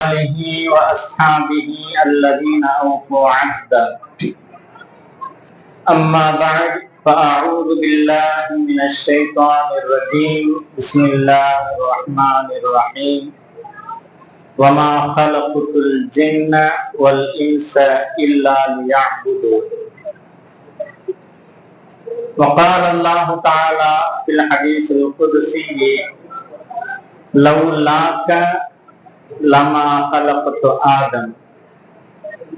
آله وأصحابه الذين أوفوا عهدا. أما بعد فأعوذ بالله من الشيطان الرجيم. بسم الله الرحمن الرحيم. وما خلقت الجن والإنس إلا ليعبدون. وقال الله تعالى في الحديث القدسي: لولاك لما خلقت آدم.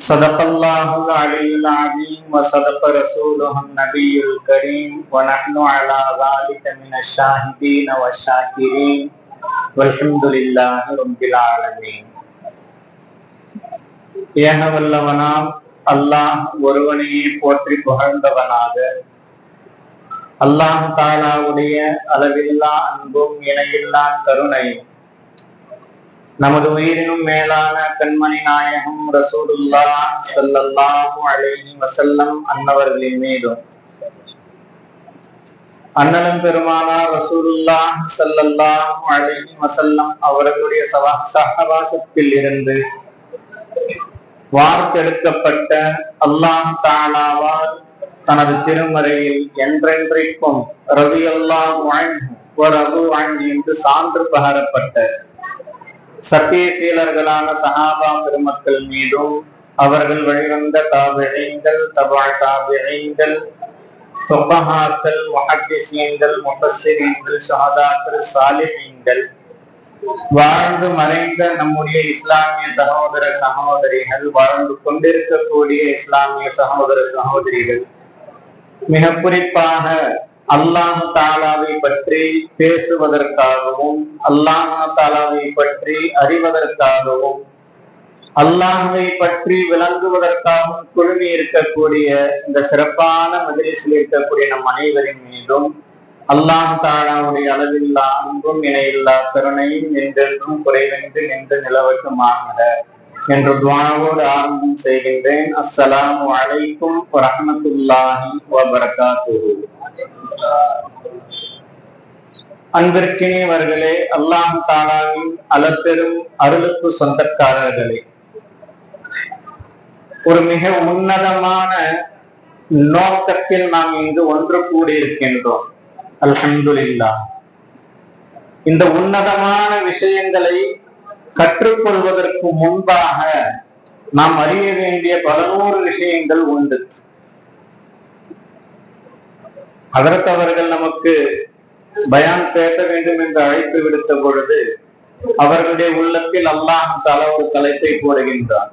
صدق الله العلي العظيم وصدق رسوله النبي الكريم ونحن على ذلك من الشاهدين والشاكرين والحمد لله رب العالمين. ஏகவல்லவனாம் அல்லாஹ் ஒருவனையே போற்றி புகழ்ந்தவனாக, அல்லாஹ் தாலாவுடைய அளவில்லா அன்பும் இணையில்லா கருணையும் நமது உயிரினும் மேலான கண்மணி நாயகம் ரசூலுல்லாஹ் ஸல்லல்லாஹு அலைஹி வஸல்லம் அன்னவர்களின் மீதும், அண்ணலும் பெருமானார் ரசூலுல்லாஹ் ஸல்லல்லாஹு அலைஹி வஸல்லம் அவர்களுடைய சஹபாசத்தில் இருந்து வார்த்தெடுக்கப்பட்ட அல்லாஹ் தஆலாவால் தனது திருமறையில் என்றென்றைக்கும் ரலியல்லாஹு அன்ஹு வ ரது அன்ஹு என்று சான்று பகரப்பட்ட சத்தியசீலர்களான சஹாபா பெருமக்கள் மீதும், அவர்கள் வழிவந்த தாபிஈன்கள், தபா தாபிஈன்கள், ஃபுகஹாக்கள், முஹத்திஸீன்கள், முஃபஸ்ஸிரீன்கள், ஷஹதாக்கள், சாலிஹீன்கள், வாழ்ந்து மறைந்த நம்முடைய இஸ்லாமிய சகோதர சகோதரிகள், வாழ்ந்து கொண்டிருக்கக்கூடிய இஸ்லாமிய சகோதர சகோதரிகள், மிக குறிப்பாக அல்லாஹ் தாலாவை பற்றி பேசுவதற்காகவும், அல்லாஹ் தாலாவை பற்றி அறிவதற்காகவும், அல்லாஹை பற்றி விளங்குவதற்காகவும் குழுமி இருக்கக்கூடிய இந்த சிறப்பான மஜ்லிஸில் இருக்கக்கூடிய நம் அனைவரின் மீதும் அல்லாஹ் தாலாவுடைய அளவில்லா அன்பும் இணையில்லா கருணையும் என்றென்றும் குறைவென்று நின்று நிலவட்டுமாக என்று துஆவோடு ஆரம்பம் செய்கின்றேன். அஸ்ஸலாமு அலைக்கும் வரஹ்மத்துல்லாஹி வபரகாத்துஹு. அன்பிற்கினியவர்களே, அல்லாஹ் தாலாவின் அளப்பெரும் அருளுக்கு சொந்தக்காரர்களே, ஒரு மிக உன்னதமான நோக்கத்தில் நாம் இங்கு ஒன்று கூடியிருக்கின்றோம். அல்ஹம்துலில்லாஹ். இந்த உன்னதமான விஷயங்களை கற்றுக்கொள்வதற்கு முன்பாக நாம் அறிய வேண்டிய பல நூறு விஷயங்கள் உண்டு. ஹதரத் அவர்கள் நமக்கு பயான் பேச வேண்டும் என்று அழைப்பு விடுத்த பொழுது அவர்களுடைய உள்ளத்தில் அல்லாஹ் தஆலா ஒரு தலைப்பை போடுகின்றார்.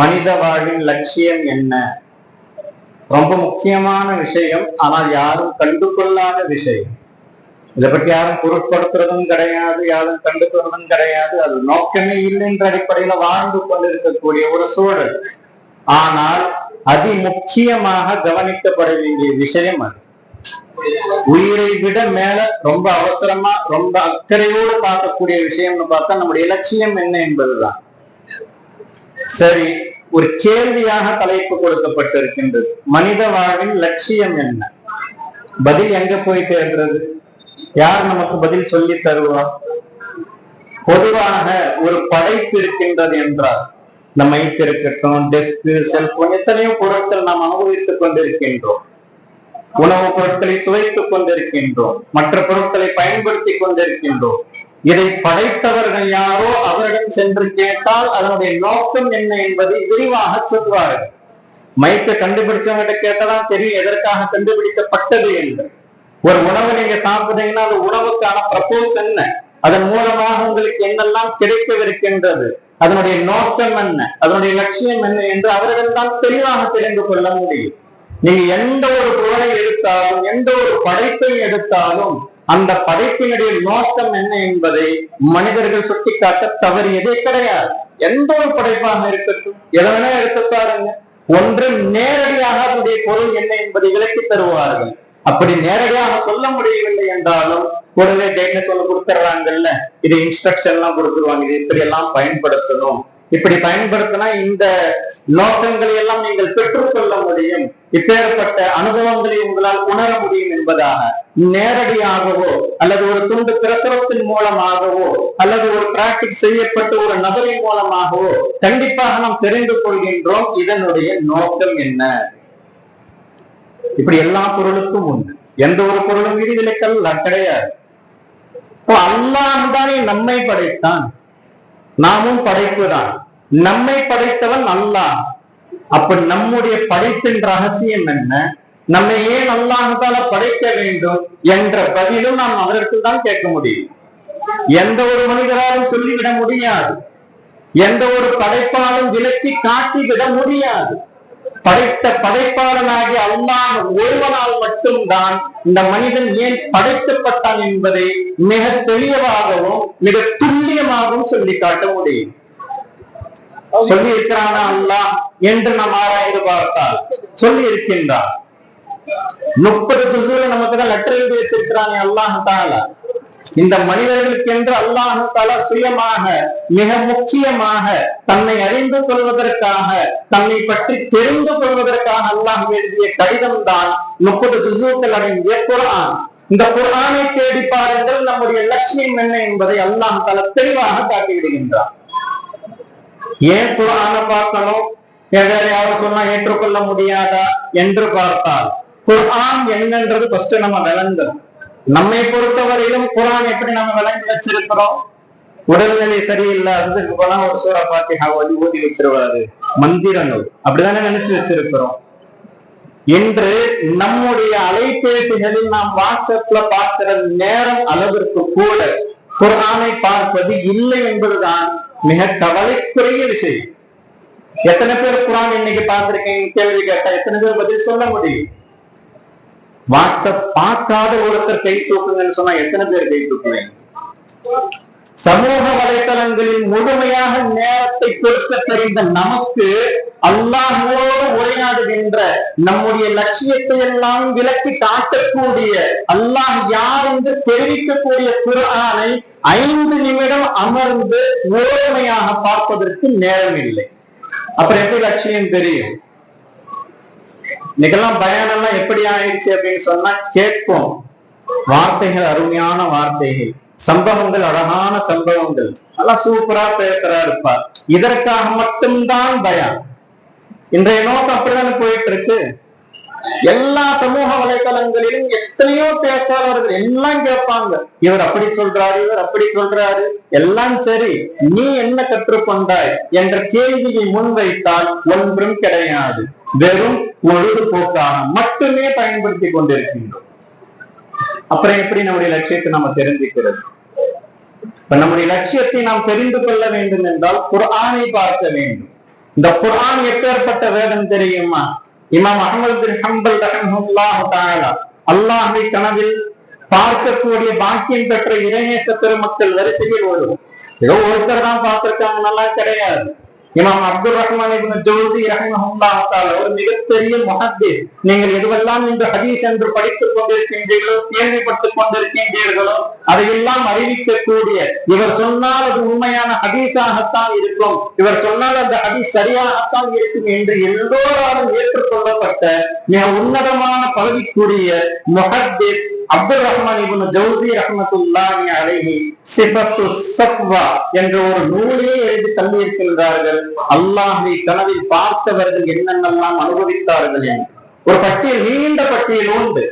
மனித வாழ்வின் லட்சியம் என்ன? ரொம்ப முக்கியமான விஷயம், ஆனால் யாரும் கண்டு கொள்ளாத விஷயம். இதை பற்றி யாரும் பொருட்படுத்துறதும் கிடையாது, யாரும் கண்டுகொள்வதும் கிடையாது. அது நோக்கமே இல்லை என்ற அடிப்படையில வாழ்ந்து கொண்டிருக்கக்கூடிய ஒரு சூழல். ஆனால் அதி முக்கியமாக கவனிக்கப்பட வேண்டிய விஷயம் அது. உயிரை விட மேல ரொம்ப அவசரமா ரொம்ப அக்கறையோடு பார்க்கக்கூடிய விஷயம்னு பார்த்தா நம்முடைய இலட்சியம் என்ன என்பதுதான். சரி, ஒரு கேள்வியாக தலைப்பு கொடுக்கப்பட்டிருக்கின்றது. மனித வாழ்வின் லட்சியம் என்ன? பதில் எங்க போய் தேடுறது? யார் நமக்கு பதில் சொல்லி தருவார்? பொதுவாக ஒரு படைப்பு இருக்கின்றது என்றால், இந்த மைக் இருக்கட்டும், டெஸ்க், செல்போன், எத்தனையோ பொருட்கள் நாம் அனுபவித்துக் கொண்டிருக்கின்றோம். உணவுப் பொருட்களை சுவைத்துக் கொண்டிருக்கின்றோம், மற்ற பொருட்களை பயன்படுத்தி கொண்டிருக்கின்றோம். இதை படைத்தவர்கள் யாரோ அவரிடம் சென்று கேட்டால் அதனுடைய நோக்கம் என்ன என்பதை விரிவாக சொல்வார்கள். மைக்கை கண்டுபிடிச்சவங்கிட்ட கேட்டதான் தெரியும் எதற்காக கண்டுபிடிக்கப்பட்டது என்று. ஒரு உணவு நீங்க சாப்பிட்டீங்கன்னா அது உணவுக்கான ப்ரப்போஸ் என்ன, அதன் மூலமாக உங்களுக்கு என்னெல்லாம் கிடைக்கவிருக்கின்றது, அதனுடைய நோக்கம் என்ன, அதனுடைய லட்சியம் என்ன என்று அவர்கள் தான் தெளிவாக தெரிந்து கொள்ள முடியும். நீங்க எந்த ஒரு பொருளை எடுத்தாலும், எந்த ஒரு படைப்பை எடுத்தாலும், அந்த படைப்பினுடைய நோக்கம் என்ன என்பதை மனிதர்கள் சுட்டிக்காட்ட தவறியதே கிடையாது. எந்த ஒரு படைப்பாக இருக்கட்டும், எதனா எடுத்து பாருங்க, ஒன்று நேரடியாக அதனுடைய பொருள் என்ன என்பதை விளக்கி தருவார்கள். அப்படி நேரடியாக சொல்ல முடியவில்லை என்றாலும் கூடவே கைட்ல சொல்ல கொடுத்துறாங்கல்ல, இது இன்ஸ்ட்ரக்ஷன் எல்லாம் கொடுத்துருவாங்க, இது இப்படி எல்லாம் பயன்படுத்தணும், இப்படி பயன்படுத்தினா இந்த நோக்கங்களை எல்லாம் நீங்கள் பெற்றுக்கொள்ள முடியும், இப்பேற்பட்ட அனுபவங்களை உங்களால் உணர முடியும் என்பதாக நேரடியாகவோ அல்லது ஒரு துண்டு பிரசுரத்தின் மூலமாகவோ அல்லது ஒரு பிராக்டிஸ் செய்யப்பட்ட ஒரு நபரின் மூலமாகவோ கண்டிப்பாக நாம் தெரிந்து கொள்கின்றோம் இதனுடைய நோக்கம் என்ன. இப்படி எல்லா பொருளுக்கும் உண்டு, எந்த ஒரு பொருளும் விதிவிலக்கல் கிடையாது. அல்லாஹ் தானே நம்மை படைத்தான், நாமும் படைப்புதான். நம்மை படைத்தவன் அல்லாஹ். அப்ப நம்முடைய படைப்பின் ரகசியம் என்ன, நம்மை ஏன் அல்லாஹால படைக்க வேண்டும் என்ற பதிலும் நாம் அவருக்கு தான் கேட்க முடியும். எந்த ஒரு மனிதராலும் சொல்லிவிட முடியாது, எந்த ஒரு படைப்பாலும் விலக்கி காட்டிவிட முடியாது. படைத்த படைப்பாளனாகிய அல்லாஹ் ஒருவனால் மட்டும்தான் இந்த மனிதன் ஏன் படைக்கப்பட்டான் என்பதை மிக தெளிவாகவும் மிக துல்லியமாகவும் சொல்லி காட்ட முடியும். சொல்லி இருக்கிறானா அல்லாஹ் என்று நாம் ஆராய்ந்து பார்த்தால் சொல்லி இருக்கின்றான். 30 ஜுஸுல நமக்கு தான் லெட்டர் எழுதி வச்சிருக்கிறாங்க அல்லாஹ் தஆலா. இந்த மனிதர்களுக்கு என்று அல்லாஹ் தஆலா சுயமாக மிக முக்கியமாக தன்னை அறிந்து கொள்வதற்காக, தன்னை பற்றி தெரிந்து கொள்வதற்காக அல்லாஹ் எழுதிய கடிதம் தான் 30 ஜுஸுக்கள் அடங்கிய குர்ஆன். இந்த குர்ஆனை தேடி பாருங்கள், நம்முடைய லட்சியம் என்ன என்பதை அல்லாஹ் தஆலா தெளிவாக காட்டிவிடுகின்றார். ஏன் குர்ஆனை பார்க்கணும், வேற யாரும் சொன்னா ஏற்றுக்கொள்ள முடியாதா என்று பார்த்தால் குர்ஆன் என்னன்றது ஃபர்ஸ்ட் நம்ம விளங்கணும். நம்மை பொறுத்தவரையிலும் குர்ஆன் எப்படி நம்ம விளங்கி வச்சிருக்கிறோம், உடல்நிலை சரியில்லாததுக்கு போனா ஒரு சூரா ஃபாத்திஹா ஓதி வச்சிருவாரு, மந்திர நூல் அப்படிதானே நினைச்சு வச்சிருக்கிறோம். இன்று நம்முடைய அலைபேசிகளில் நாம் வாட்ஸ்அப்ல பார்க்கிற நேரம் அளவிற்கு கூட குர்ஆனை பார்ப்பது இல்லை என்பதுதான் மிக கவலைக்குரிய விஷயம். எத்தனை பேர் குர்ஆன் இன்னைக்கு பார்த்திருக்கீங்க கேள்வி கேட்டா எத்தனை பேர் பதில் சொல்ல முடியும்? வாட்ஸ்அப் பார்க்காத ஒருத்தர் கை தூக்குங்கன்னு சொன்னா எத்தனை பேர் கை தூக்குவீங்க? சமூக வலைத்தளங்களில் முழுமையாக நேரத்தை கொடுக்க தெரிந்த நமக்கு அல்லாஹ்வோடு உரையாடுகின்ற, நம்முடைய லட்சியத்தை எல்லாம் விலக்கி காட்டக்கூடிய, அல்லாஹ் யார் என்று தெரிவிக்கக்கூடிய குர்ஆனை 5 நிமிடம் அமர்ந்து முழுமையாக பார்ப்பதற்கு நேரம் இல்லை. அப்புறம் எப்படி லட்சியம் தெரியும்? இன்னைக்கெல்லாம் பயானெல்லாம் எப்படி ஆயிடுச்சு அப்படின்னு சொன்னா, கேட்போம், வார்த்தைகள் அருமையான வார்த்தைகள், சம்பவங்கள் அழகான சம்பவங்கள், நல்லா சூப்பரா பேசுறா இருப்பார், இதற்காக மட்டும்தான் பயான். இன்றைய நோக்கம் அப்படித்தானே போயிட்டு இருக்கு. எல்லா சமூக வலைதளங்களிலும் எத்தனையோ பேச்சாளர்கள் எல்லாம் கேட்பாங்க, இவர் அப்படி சொல்றாரு, இவர் அப்படி சொல்றாரு, எல்லாம் சரி, நீ என்ன கற்றுக்கொண்டாய் என்ற கேள்வியை முன்வைத்தால் ஒன்றும் கிடையாது, வெறும் பொழுதுபோக்காக மட்டுமே பயன்படுத்தி கொண்டிருக்கின்றோம். அப்புறம் எப்படி நம்முடைய லட்சியத்தை நம்ம தெரிஞ்சுக்கிறது? இப்ப நம்முடைய லட்சியத்தை நாம் தெரிந்து கொள்ள வேண்டும் என்றால் குர்ஆனை பார்க்க வேண்டும். இந்த குர்ஆன் எப்பேற்பட்ட வேதம் தெரியுமா? இமாம் அஹ்மத் பின் ஹம்பல் ரஹ்மத்துல்லாஹி தஆலா அல்லாஹ்வை கனவில் பார்க்கக்கூடிய பாக்கியம் பெற்ற இறைநேச பெருமக்கள் வரிசையில் ஏதோ ஒருத்தர் தான் பார்த்திருக்காங்க, நல்லா கிடையாது. இமாம் அப்துல் ரஹ்மான் இப்னு ஜௌஸி ரஹ்மத்துல்லாஹி தஆலா ஒரு மிகப்பெரிய முஹத்திஸ். நீங்கள் எதுவெல்லாம் இந்த ஹதீஸ் என்று படித்துக் கொண்டிருக்கின்றீர்களோ, கேள்விப்பட்டுக் கொண்டிருக்கின்றீர்களோ, அதையெல்லாம் அறிவிக்கக்கூடிய, இவர் சொன்னால் அது உண்மையான ஹதீஸாகத்தான் இருக்கும், இவர் சொன்னால் அந்த ஹதீஸ் சரியாகத்தான் இருக்கும் என்று எல்லோராலும் ஏற்றுக்கொள்ளப்பட்ட மிக உன்னதமான பதவிக்குரிய முஹத்திஸ் அப்துல் ரஹ்மான் இப்னு ஜௌஸி ரஹ்மத்துல்லாஹி அலைஹி சிஃபத்து ஸஃப்வா என்ற ஒரு நூலே எழுதி தள்ளி இருக்கின்றார்கள். அல்லாஹ்வை கனவில் பார்த்தவர்கள் என்னென்னலாம் அனுபவித்தார்கள் என்று ஒரு பட்டியல், நீண்ட பட்டியல் உண்டு.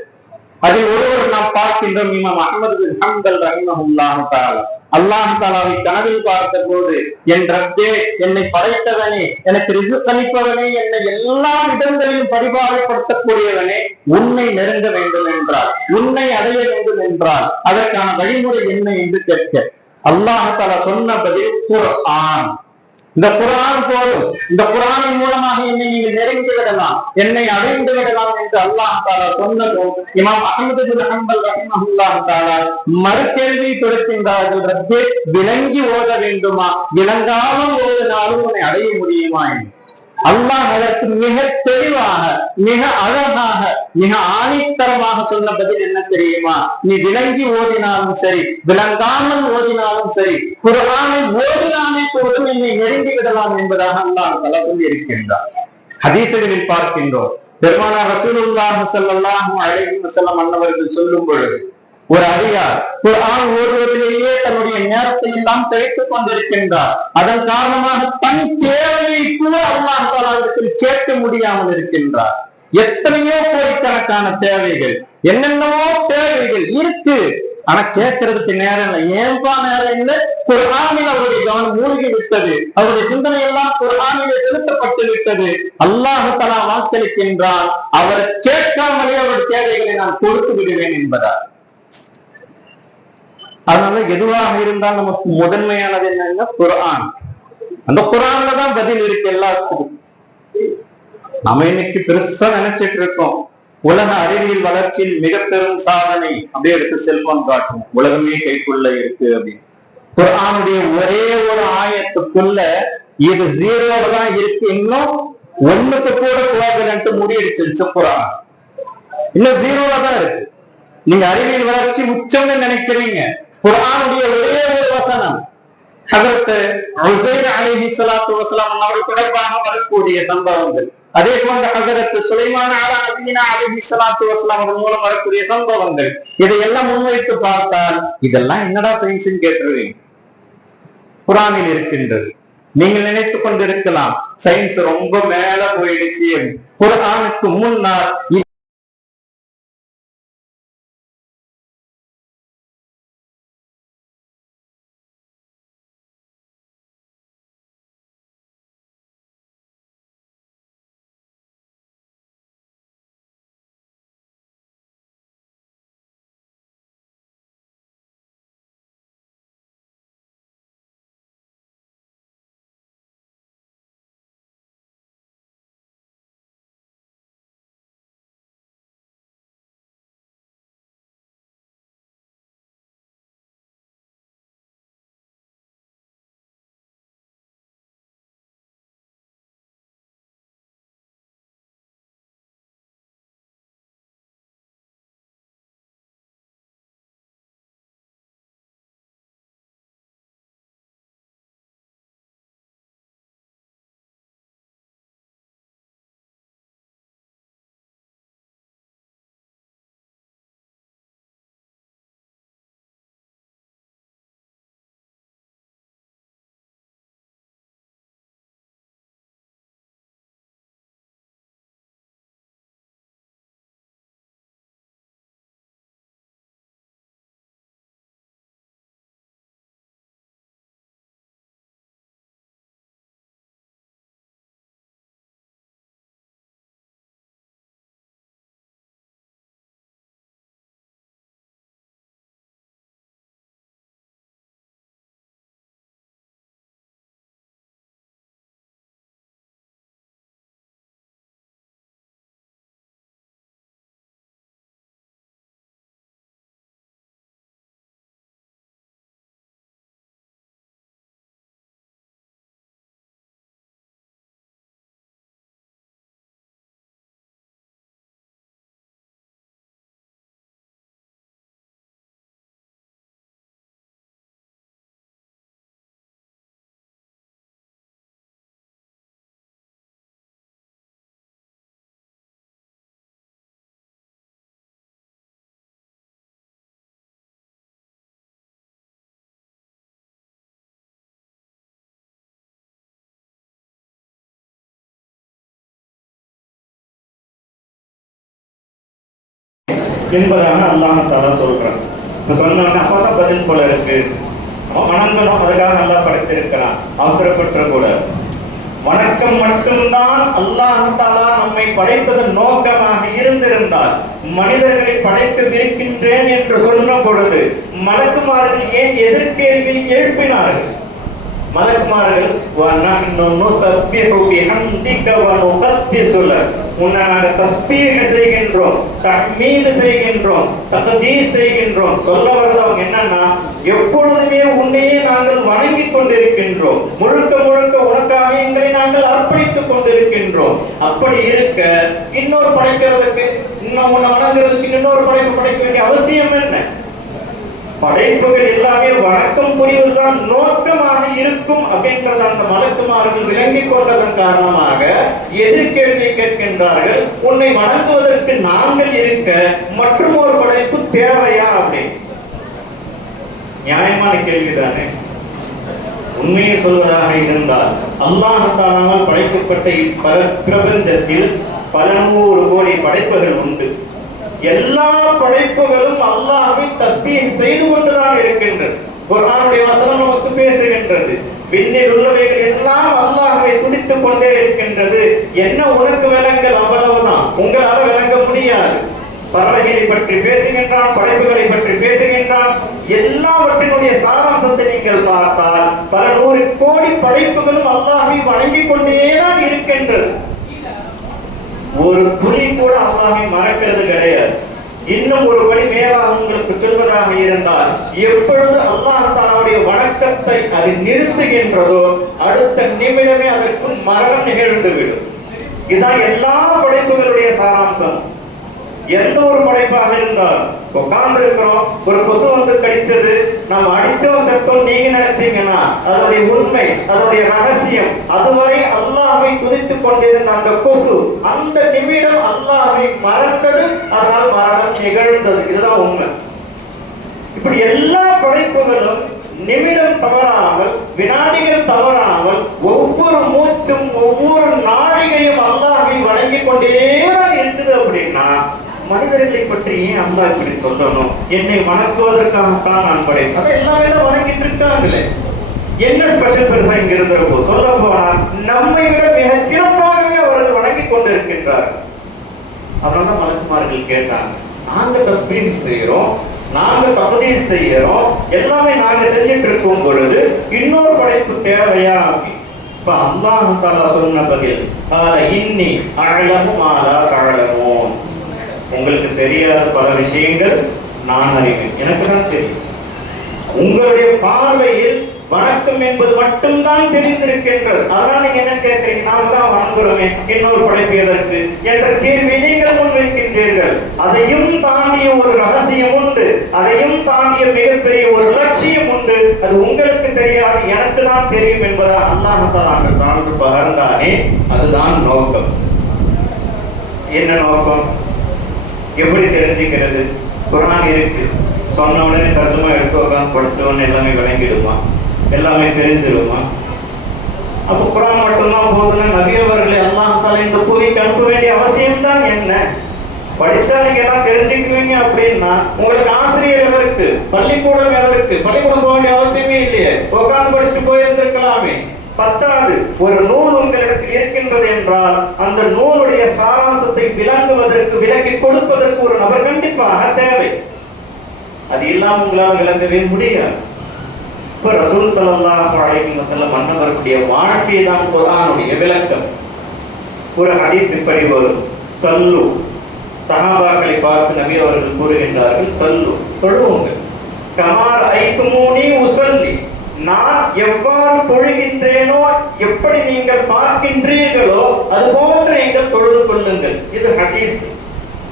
அதில் ஒருவர் நாம் பார்க்கின்றோம், இமாம் அஹ்மத் பின் ஹம்பல் ரஹிமஹுல்லாஹு தஆலா. அல்லாஹ் தஆலாவை கனவில் பார்த்த போது, என் ரப்பே, என்னை படைத்தவனே, எனக்கு ரிஸ்க் அளிப்பவனே, என்னை எல்லா இடங்களிலும் பரிபாலப்படுத்தக்கூடியவனே, உன்னை நெருங்க வேண்டும் என்றால், உன்னை அடைய வேண்டும் என்றால் அதற்கான வழிமுறை என்ன என்று கேட்க அல்லாஹ் தஆலா சொன்ன பதில் குர்ஆன். இந்த குர்ஆன் போதும், இந்த குர்ஆனின் மூலமாக என்னை நீங்கள் நெருங்கி விடலாம், என்னை அடைந்து விடலாம் என்று அல்லாஹ் தஆலா சொன்னதும் இமாம் அஹ்மத் பின் ஹம்பல் ரஹிமஹுல்லாஹு தஆலா மறுகேள்வி தொடுக்கின்றார்கள், ரப்பே, விளங்கி ஓத வேண்டுமா, விளங்காமல் ஓதினாலும் உன்னை அடைய முடியுமா? அல்லாஹ் அதற்கு மிக தெளிவாக, மிக அழகாக, மிக ஆணித்தரமாக சொன்ன பதில் என்ன தெரியுமா? நீ விளங்கி ஓதினாலும் சரி, விளங்காமல் ஓதினாலும் சரி, குர்ஆனை ஓதினாலே போதும் என்னை நெருங்கி விடலாம் என்பதாக அல்லாஹ் தஆலா சொல்லி இருக்கின்றார். ஹதீஸ்களில் பார்க்கின்றோம். பெருமானார் ரசூலுல்லாஹி ஸல்லல்லாஹு அலைஹி வஸல்லம் அன்னவர்கள் சொல்லும் பொழுது, ஒரு அடியார் குர்ஆன் ஓதுவதிலேயே தன்னுடைய நேரத்தை எல்லாம் கழித்துக் கொண்டிருக்கின்றார். அதன் காரணமாக தன் தேவையை கூட அல்லாஹ் தஆலாவிடத்தில் கேட்க முடியாமல் இருக்கின்றார். எத்தனையோ கோடிக்கணக்கான தேவைகள், என்னென்னவோ தேவைகள் இருக்கு, ஆனா கேட்கறதுக்கு நேரம் இல்லை. ஏன்பா நேரம் இல்லை? குர்ஆனில் அவருடைய கவனம் மூழ்கி விட்டது, அவருடைய சிந்தனை எல்லாம் குர்ஆனிலே செலுத்தப்பட்டு விட்டது. அல்லாஹ் தஆலா வாக்களிக்கின்றான், அவரை கேட்காமலே அவருடைய தேவைகளை நான் கொடுத்து விடுவேன் என்பதால். அதனால எதுவாக இருந்தால் நமக்கு முதன்மையானது என்னன்னா குர்ஆன். அந்த குர்ஆன்ல தான் பதில் இருக்கு எல்லாத்துக்கும். நாம இன்னைக்கு பெருசா நினைச்சிட்டு இருக்கோம், உலக அறிவியல் வளர்ச்சியில் மிக பெரும் சாதனை அப்படியே எடுத்து செல்போன் காட்டும், உலகமே கைக்குள்ள இருக்கு அப்படின்னு. குர்ஆனுடைய ஒரே ஒரு ஆயத்துக்குள்ள இது ஜீரோல தான் இருக்கு, இன்னும் ஒண்ணுக்கு கூட போகலன்ட்டு முடியடிச்சிருச்சு குர்ஆன். இன்னும் ஜீரோல தான் இருக்கு. நீங்க அறிவியல் வளர்ச்சி உச்சம்னு நினைக்கிறீங்க, குர்ஆனுடைய ஒரே ஒரு வசனம் ஹஜ்ரத் உஸைர் அலைஹிஸ்ஸலாத்து வஸலாம் அவர்கள் தொடர்பாக வரக்கூடிய சம்பவங்கள், அதே போன்ற ஹஜ்ரத் சுலைமான் அலைஹிஸ்ஸலாத்து வஸலாம் அவர்கள் மூலம் வரக்கூடிய சம்பவங்கள், இதையெல்லாம் முன்வைத்து பார்த்தால் இதெல்லாம் என்னடா சயின்ஸ் கேட்டுருவீங்க. குர்ஆனில் இருக்கின்றது. நீங்கள் நினைத்துக் கொண்டிருக்கலாம் சயின்ஸ் ரொம்ப மேல போயிடுச்சு. குர்ஆனுக்கு முன்னால் என்பதாக அல்லாஹ் தஆலா சொல்றான். சொன்னாங்க அப்பதான் பதில் போல இருக்கு. வணங்கணும், அதுக்காக நல்லா படைச்சிருக்கிறான், அவசரப்பட்ட கூட. வணக்கம் மட்டும்தான் அல்லாஹ் தஆலா நம்மை படைத்ததன் நோக்கமாக இருந்திருந்தால், மனிதர்களை படைக்கவிருக்கின்றேன் என்று சொன்ன பொழுது மலக்குமார்கள் ஏன் எதிர்கேள்வி எழுப்பினார்கள்? மலக்குமார்கள் உன்னை நாங்கள் தஸ்பீஹ் செய்கின்றோம், தஹ்மீத் செய்கின்றோம், தக்தீஸ் செய்கின்றோம். சொல்ல வரதவங்க என்னன்னா, எப்பொழுதுமே உன்னையே நாங்கள் வணங்கிக் கொண்டிருக்கின்றோம், முழுக்க முழுக்க உனக்காக எங்களை நாங்கள் அர்ப்பணித்துக் கொண்டிருக்கின்றோம். அப்படி இருக்க இன்னொரு படைக்கிறதுக்கு வணங்குறதுக்கு இன்னொரு படைப்பு படைக்க வேண்டிய அவசியம் என்ன? படைப்புகள் எல்லாமே வணக்கம் புரிவதுதான் நோக்கமாக இருக்கும் அப்படின்றத அந்த மலக்குமார்கள் விளங்கிக் கொண்டதன் காரணமாக எதிர்கேள்வி கேட்கின்றார்கள். உன்னை வணங்குவதற்கு நாங்கள் இருக்க மற்றும் ஒரு படைப்பு தேவையா அப்படின்னு. நியாயமான கேள்விதானே. உண்மையை சொல்வதாக இருந்தால் அல்லாஹ் தஆலாவால் படைக்கப்பட்ட பிரபஞ்சத்தில் பல 100 கோடி படைப்புகள் உண்டு. எல்லா படைப்புகளும் அல்லாஹ்வை தஸ்பீஹ் செய்து கொண்டுதான் இருக்கின்றது. குர்ஆனுடைய வசனம் நமக்கு பேசுகின்றது. விண்ணில் உள்ளவைகள் எல்லாம் அல்லாஹ்வை துதித்துக் கொண்டே இருக்கின்றது. என்ன உனக்கு விளங்கல்? அவ்வளவுதான், உங்களால விளங்க முடியாது. பறவைகளை பற்றி பேசுகின்றான், படைப்புகளை பற்றி பேசுகின்றான். எல்லாவற்றினுடைய சாராம்சத்தை நீங்கள் பார்த்தால் பல 100 கோடி படைப்புகளும் அல்லாஹ்வை வணங்கிக் கொண்டேதான் இருக்கின்றது. ஒரு துளி கூட அல்லாஹ்வை மறக்கிறது கிடையாது. இன்னும் ஒரு படி மேலாக உங்களுக்கு சொல்வதாக இருந்தால், எப்பொழுது அல்லாஹ் தஆலாவுடைய வணக்கத்தை அது நிறுத்துகின்றதோ அடுத்த நிமிடமே அதற்கு மரணம் நிகழ்ந்துவிடும். இதுதான் எல்லா படைப்புகளுடைய சாராம்சம். எந்த ஒரு படைப்பாக இருந்தாலும் உட்கார்ந்து இருக்கிறோம், ஒரு கொசு வந்து கடிச்சது, நம்ம அடிச்சோம் செத்தோம் நீங்க நினைச்சீங்கன்னா அதனுடைய உண்மை, அதனுடைய ரகசியம், அதுவரை அல்லாஹ்வை துதித்துக் கொண்டிருந்த அந்த கொசு அந்த நிமிடம் அல்லாஹ்வை மறந்தது, அதனால் மரணம் நிகழ்ந்தது. இதுதான் உண்மை. இப்படி எல்லா படைப்புகளும் நிமிடம் தவறாமல், வினாடிகள் தவறாமல், ஒவ்வொரு மூச்சும் ஒவ்வொரு நாழிகையும் அல்லாஹ்வை வணங்கிக் கொண்டேதான் இருக்குது. அப்படின்னா மனிதர்களை பற்றி ஏன் அல்லாஹ் இப்படி சொல்லணும்? என்னை வணங்குவதற்காகத்தான் நான் படைத்தேன். அதை எல்லாமே வணங்கிட்டு இருக்காங்களே, என்ன ஸ்பெஷல் பெருசா இங்க இருந்தப்போ? சொல்ல போனால் நம்மை விட மிக சிறப்பாகவே அவர்கள் வணங்கிக் கொண்டிருக்கின்றார்கள். அதனால மலக்குமார்கள் கேட்டாங்க, நாங்க தஸ்பீஹ் செய்யறோம், நாங்க தக்தீஸ் செய்யறோம், எல்லாமே நாங்க செஞ்சுட்டு இருக்கும் பொழுது இன்னொரு படைப்பு தேவையா? இப்ப அல்லாஹ் தஆலா சொன்ன பதில், இன்னி அஅலமு மா லா தஅலமூன். உங்களுக்கு தெரியாத பல விஷயங்கள் நான் அறிவேன், எனக்கு தான் தெரியும். உங்களுடைய பார்வையில் வணக்கம் என்பது மட்டும்தான் தெரிந்திருக்கின்றது. அதனால நீங்க என்ன கேட்கிறீங்க? நாம் தான் வணங்குறோமே, இன்னொரு படைப்பு எதற்கு என்ற கேள்வி நீங்கள் முன்வைக்கின்றீர்கள். அதையும் தாண்டிய ஒரு ரகசியம் உண்டு, அதையும் தாண்டிய மிகப்பெரிய ஒரு லட்சியம் உண்டு. அது உங்களுக்கு தெரியாது, எனக்கு தான் தெரியும் என்பதா அல்லாஹ் தஆலா சான்று பகர்ந்தானே, அதுதான் நோக்கம். என்ன நோக்கம்? எப்படி தெரிஞ்சுக்கிறது? குர்ஆன் இருக்கு, சொன்ன உடனே தர்ஜுமா எடுத்து உட்காந்து படிச்சவன் எல்லாமே விளங்கிடுமா, எல்லாமே தெரிஞ்சிருமா? அப்போ குர்ஆன் மட்டும்தான் போதுன்னா நபி அவர்களை அல்லாஹ் தஆலா இந்த பூமிக்கு அனுப்ப வேண்டிய அவசியம் தான் என்ன? படிச்சா நீங்க எல்லாம் தெரிஞ்சுக்குவீங்க அப்படின்னா உங்களுக்கு ஆசிரியர் எதற்கு? பள்ளிக்கூடம் எதற்கு? பள்ளிக்கூடம் போக வேண்டிய அவசியமே இல்லையே, உட்காந்து படிச்சுட்டு போயிருந்திருக்கலாமே. பத்தாவது, ஒரு நூல் உங்களிடத்தில் இருக்கின்றது என்றால் அந்த நூலுடைய சாராம்சத்தை விளங்குவதற்கு, விளக்கி கொடுப்பதற்கு ஒரு நபர் கண்டிப்பாக தேவை. அது இல்லாமல் உங்களால் விளங்கவே முடியாது. இப்ப ரசூல் ஸல்லல்லாஹு அலைஹி வஸல்லம் அன்னவருடைய வாழ்க்கை தான் குர்ஆனுடைய விளக்கம். ஒரு ஹதீஸ் இப்படி வரும், சல்லு. சஹாபாக்களை பார்த்து நபி அவர்கள் கூறுகின்றார்கள், சல்லு, தொழுவுங்க, கமா ரஅய்துமூனி உஸல்லி, நான் எவ்வாறு தொழுகின்றேனோ, எப்படி நீங்கள் பார்க்கின்றீர்களோ அது போன்று நீங்கள் தொழுது கொள்ளுங்கள். இது ஹதீஸ்.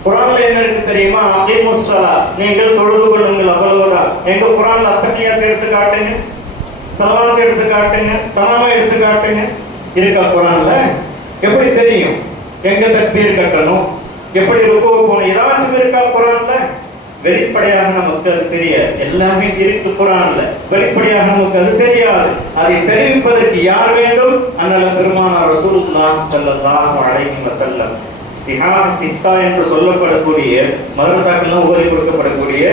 குர்ஆன்ல என்ன இருக்கு தெரியுமா? அகீமுஸ் ஸலா, நீங்கள் தொழுது கொள்ளுங்கள், அவ்வளவுதான். எங்க குர்ஆன்ல அத்தஹியாத் எடுத்து காட்டுங்க, ஸலவாத் எடுத்து காட்டுங்க, ஸலாமை எடுத்து காட்டுங்க. இருக்கா குர்ஆன்ல? எப்படி தெரியும் எங்க தக்பீர் கட்டணும், எப்படி ருக்கூ போகணும்? ஏதாச்சும் இருக்கா குர்ஆன்ல? வெளிப்படையாக நமக்கு அது தெரியாது. எல்லாமே இருக்கு குர்ஆன்ல, வெளிப்படையாக நமக்கு அது தெரியாது. அதை தெரிவிப்பதற்கு யார் வேண்டும்? அண்ணல் பெருமானார் ரசூலுல்லாஹி ஸல்லல்லாஹு அலைஹி வஸல்லம். சிஹாஹ் சித்தா என்று சொல்லப்படக்கூடிய மதரசாக்கெல்லாம் ஓதி கொடுக்கப்படக்கூடிய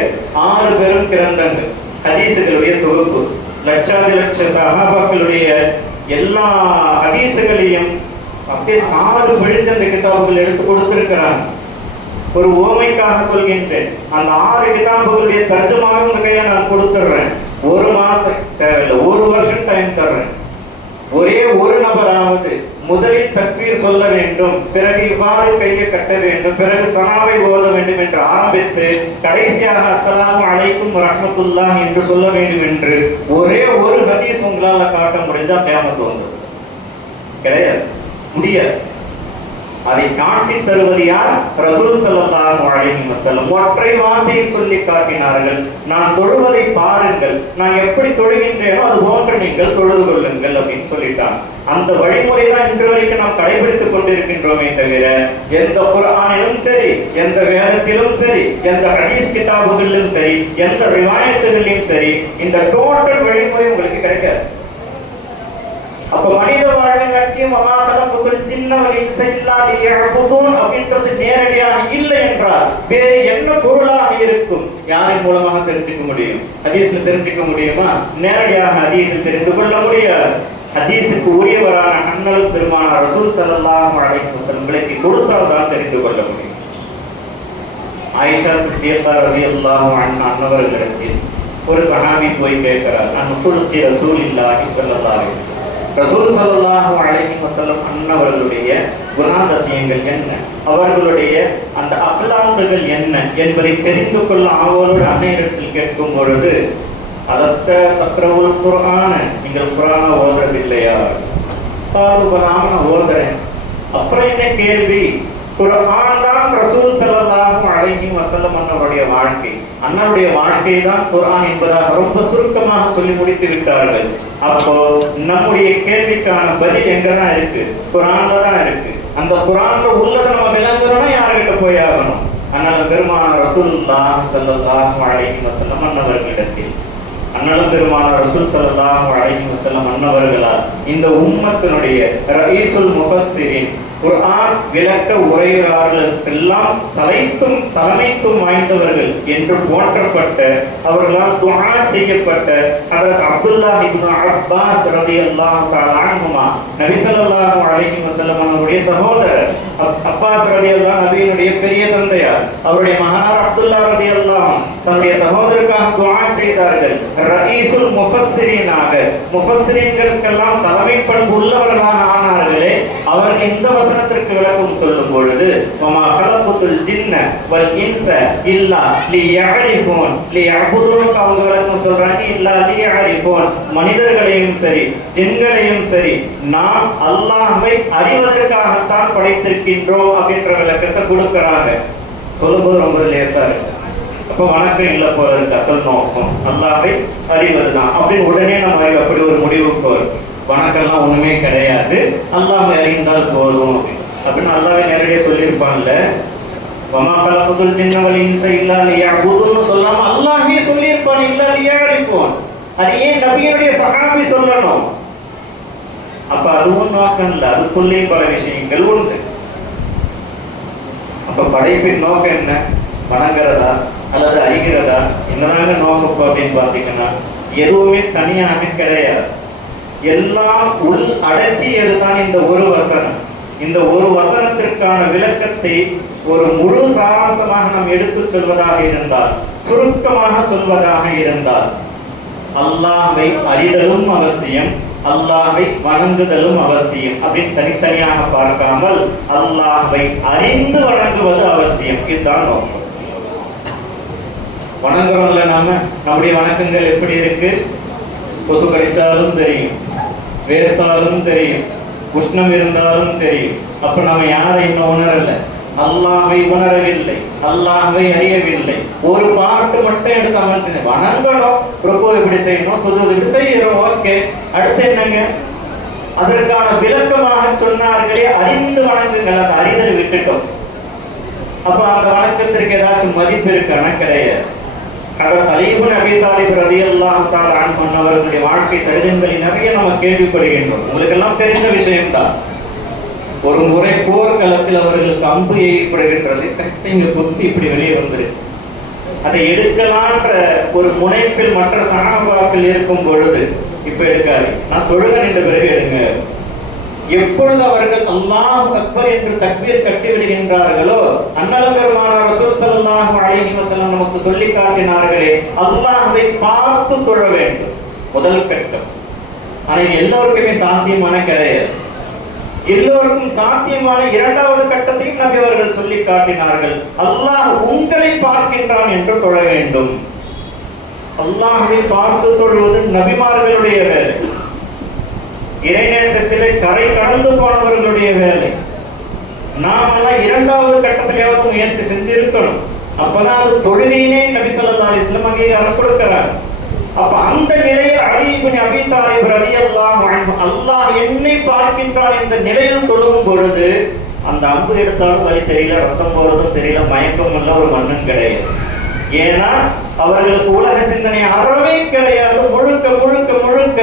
6 பெரும் கிரந்தங்கள், ஹதீஸுகளுடைய தொகுப்பு. லட்சாதி லட்ச சஹாபாக்களுடைய எல்லா ஹதீஸுகளையும் அப்படியே சாறு பிழிஞ்ச அந்த கிதாபுகள் எடுத்து கொடுத்திருக்கிறாங்க. ஒரு ஓமைக்காக சொல்கின்றேன், அந்த 6 கிதாபுகளுடைய தர்ஜுமாவை உங்க கையில நான் கொடுத்துடுறேன். 1 மாசம் தேவையில்லை, 1 வருஷம் டைம் தர்றேன். ஒரே ஒரு நபராவது முதலில் தக்பீர் சொல்ல வேண்டும், பிறகு இவ்வாறு கையை கட்ட வேண்டும், பிறகு ஸனாவை ஓத வேண்டும் என்று ஆரம்பித்து கடைசியாக அஸ்ஸலாமு அலைக்கும் வரஹ்மத்துல்லாஹ் என்று சொல்ல வேண்டும் என்று ஒரே ஒரு ஹதீஸ் உங்களால் காட்ட முடிஞ்சா கியாமத் வந்துடும். கிடையாது. முடியாது. அதை காட்டி தருவது யார்? ரசூல் ஸல்லல்லாஹு அலைஹி வஸல்லம் ஒற்றை வார்த்தையில் சொல்லி காட்டினார்கள். நான் தொழுவதை பாருங்கள், நான் எப்படி தொழுகின்றேனோ அது போன்று நீங்கள் தொழுது கொள்ளுங்கள் அப்படின்னு சொல்லிட்டாங்க. அந்த வழிமுறை தான் இன்று வரைக்கும் நாம் கடைபிடித்துக் கொண்டிருக்கின்றோமே தவிர எந்த குர்ஆனிலும் சரி, எந்த வேதத்திலும் சரி, எந்த ஹதீஸ் கிதாபுகளிலும் சரி, எந்த ரிவாயத்துகளிலும் சரி இந்த டோட்டல் வழிமுறை உங்களுக்கு கிடைக்காது. அப்ப மனித வாழ்வின் லட்சியம் அப்படின்றது நேரடியாக இல்லை என்றால் வேறு என்ன பொருளாக இருக்கும்? யாரின் மூலமாக தெரிஞ்சுக்க முடியும்? ஹதீஸ்ல தெரிஞ்சுக்க முடியுமா? நேரடியாக ஹதீஸில் தெரிந்து கொள்ள முடியாது. ஹதீஸுக்கு உரியவரான அண்ணல் பெருமானார் ரசூல் ஸல்லல்லாஹு அலைஹி வஸல்லம் விளக்கி கொடுத்தால் தான் தெரிந்து கொள்ள முடியும். ஆயிஷா சித்தியக்கா ரலியல்லாஹு அன்ஹா அன்னவர்களிடத்தில் ஒரு சஹாபி போய் கேட்கிறார், அன்ஹுலுகி ரசூலில்லாஹி ஸல்லல்லாஹு அலைஹி வஸல்லம், ரசூல் ஸல்லல்லாஹு அலைஹி வஸல்லம் அன்னவர்களுடைய குணாதிசயங்கள் என்ன, அவர்களுடைய அந்த அஹ்லாக்குகள் என்ன என்பதை தெரிந்து கொள்ள ஆவலோடு அன்னையிடத்தில் கேட்கும் பொழுது, அலஸ்த தக்ரவுல் குர்ஆன, நீங்கள் குர்ஆனை ஓதுறதில்லையா? நான் ஓதுறேன். அப்புறம் என்ன கேள்வி? குர்ஆன் தான் ரசூல் ஸல்லல்லாஹு அலைஹி வஸல்லம் அன்னவருடைய வாழ்க்கை, அன்னருடைய வாழ்க்கை தான் குர்ஆன் என்பதாக ரொம்ப சுருக்கமாக சொல்லி முடித்து விட்டார்கள். அப்போ நம்முடைய கேள்விக்கான பதில் எங்கதான் இருக்கு? குர்ஆன்ல தான் இருக்கு. அந்த குர்ஆன்ல உள்ளதை நம்ம விளங்கணும்னா யார்கிட்ட போய் ஆகணும்? அண்ணல் பெருமானார் ரசூலுல்லாஹி ஸல்லல்லாஹு அலைஹி வஸல்லம் அன்னவர்களிடத்தில். அண்ணல் பெருமானார் ரசூல் ஸல்லல்லாஹு அலைஹி வஸல்லம் அன்னவர்களால் இந்த உம்மத்தினுடைய ரஈசுல் முஃபஸ்ஸிரின், குர்ஆன் விளக்க உரையாளர்களுக்கெல்லாம் தலைமைத்துவம் வாய்ந்தவர்கள் என்று போற்றப்பட்ட, அவர்களால் துஆ செய்யப்பட்ட ஹஜ்ரத் அப்துல்லாஹ் இப்னு அப்பாஸ் ரலியல்லாஹு தஆலா அன்ஹுமா, நபி ஸல்லல்லாஹு அலைஹி வஸல்லம் அவருடைய சகோதரர் அப்பாஸ் ரலியல்லாஹு, நபியினுடைய பெரிய தந்தையார், அவருடைய மகனார் அப்துல்லாஹ் ரலியல்லாஹு தன்னுடைய சகோதரருக்காக துஆ செய்தார்கள். ரஈசுல் முஃபஸ்ஸிரீனாக, முஃபஸ்ஸிரீன்களுக்கெல்லாம் தலைமை பண்பு உள்ளவர்களாக ஆனார்களே, அவர்கள் இந்த வசனத்திற்கு விளக்கம் சொல்லும் பொழுது, வமா கலகுத்துல் ஜின்ன வல் இன்ஸ இல்லா லியஅரிஃபூன் லியஅபுதுன், அவங்க விளக்கம் சொல்றாங்க, இல்லா லியஅரிஃபூன், மனிதர்களையும் சரி ஜின்களையும் சரி நாம் அல்லாஹ்வை அறிவதற்காகத்தான் படைத்திருக்கின்றோம் அப்படின்ற விளக்கத்தை கொடுக்கறாங்க. சொல்லும்போது ரொம்ப லேசா இருக்கு. அப்ப வணக்கம் இல்லை போல இருக்கு. அசல் நோக்கம் அல்லாஹ்வை அறிவதுதான் அப்படின்னு உடனே நம்ம அப்படி ஒரு முடிவுக்கு வரும். வணக்கம்லாம் ஒண்ணுமே கிடையாது, அல்லாஹ்வை அறிந்தால் போதும் அப்படின்னு அல்லாஹ்வே நேரடியாக சொல்லியிருப்பான்ல. வமா கலகுத்துல் ஜின்ன வல் இன்ஸ இல்லா லியஅபுதுன்னு சொல்லாம அல்லாஹ்வே சொல்லியிருப்பான், இல்லா லியஅரிஃபூன். அது ஏன் நபியுடைய சஹாபி சொல்லணும்? அப்ப அதுவும் நோக்கம் இல்லை, அதுக்குள்ளே பல விஷயங்கள் உண்டு. அப்ப படைப்பின் நோக்கம் என்ன? வணங்குறதா அல்லது அறிகிறதா? என்னதாங்க நோக்கம் அப்படின்னு பார்த்தீங்கன்னா எதுவுமே தனியாக கிடையாது. எல்லாம் உள் அடக்கியதுதான் இந்த ஒரு வசனம். இந்த ஒரு வசனத்திற்கான விளக்கத்தை ஒரு முழு சாராம்சமாக நாம் எடுத்துச் சொல்வதாக இருந்தால், சுருக்கமாக சொல்வதாக இருந்தால், அல்லாஹ்வை அறிதலும் அவசியம், அல்லாஹ்வை வணங்குதலும் அவசியம் அப்படின்னு தனித்தனியாக பார்க்காமல் அல்லாஹ்வை அறிந்து வணங்குவது அவசியம். இதுதான் நோக்கம். வணங்குறோம்ல நாம, நம்முடைய வணக்கங்கள் எப்படி இருக்கு? கொசு கடிச்சாலும் தெரியும், வேர்த்தாலும் தெரியும், உஷ்ணம் இருந்தாலும் தெரியும். அப்ப நம்ம யாரை இன்னும் உணரல? அல்லாஹ்வை உணரவில்லை, அல்லாஹ்வை அறியவில்லை. ஒரு பாட்டு மட்டும் எடுத்து அமைச்சு வணங்கணும், ருக்கு இப்படி செய்யணும், சுஜூத் இப்படி செய்யறோம், ஓகே. அடுத்து என்னங்க? அதற்கான விளக்கமாக சொன்னார்களே, அறிந்து வணங்குங்கள். அந்த அறிதல் விட்டுட்டோம். அப்ப அந்த வணக்கத்திற்கு ஏதாச்சும் மதிப்பு இருக்கான? கிடையாது. அலி இப்னு அபீ தாலிப் ரலியல்லாஹு தஆலா அன்ஹு அவர்களுடைய வாழ்க்கை சரிதங்களை நிறைய நம்ம கேள்விப்படுகின்றோம். உங்களுக்கு எல்லாம் தெரிந்த விஷயம்தான். ஒரு முறை போர்க்களத்தில் அவர்களுக்கு அம்பு எய்யப்படுகின்றது. இங்க குத்தி இப்படி வெளியே வந்துருச்சு. அதை எடுக்கலான்ற ஒரு முனைப்பில் மற்ற சஹாபாக்கள் இருக்கும் பொழுது, இப்ப எடுக்காது, நான் தொழுக நின்ற பிறகு எடுங்க. எப்பொழுது அவர்கள் அல்லாஹ் அக்பர் என்று தக்பீர் கட்டி விடுகின்றார்களோ, அண்ணல் பெருமானார் ரசூல் ஸல்லல்லாஹு அலைஹி வஸல்லம் நமக்கு சொல்லி காட்டினார்களே, அல்லாஹ்வை பார்த்து தொழ வேண்டும். முதல் கட்டம். ஆனா எல்லோருக்குமே சாத்தியமான கிடையாது. எல்லோருக்கும் சாத்தியமான இரண்டாவது கட்டத்தையும் நபி அவர்கள் சொல்லி காட்டினார்கள். அல்லாஹ் உங்களை பார்க்கின்றான் என்று தொழ வேண்டும். அல்லாஹ்வை பார்த்து தொழுவது நபிமார்களுடைய வேலை. இறைநேசத்திலே கரை கடந்து போனவர்களுடைய வேலை. நாமெல்லாம் இரண்டாவது கட்டத்திலேயாவது முயற்சி செஞ்சிருக்கணும். அப்பதான் அது தொழுகையினே நபி ஸல்லல்லாஹு அலைஹி வஸல்லம் அங்கீகாரம் கொடுக்கிறார். அப்ப அந்த நிலையில் அலி இப்னு அபீ தாலிப் ரலியல்லாஹு அன்ஹு அல்லாஹ் என்னை பார்க்கின்றான் இந்த நிலையில் தொழும் பொழுது அந்த அம்பு எடுத்தாலும் வலி தெரியல, ரத்தம் போறதும் தெரியல, மயக்கம் இல்ல, ஒரு மண்ணும் கிடையாது. ஏன்னா அவர்களுக்கு உலக சிந்தனை அறவே கிடையாது. முழுக்க முழுக்க முழுக்க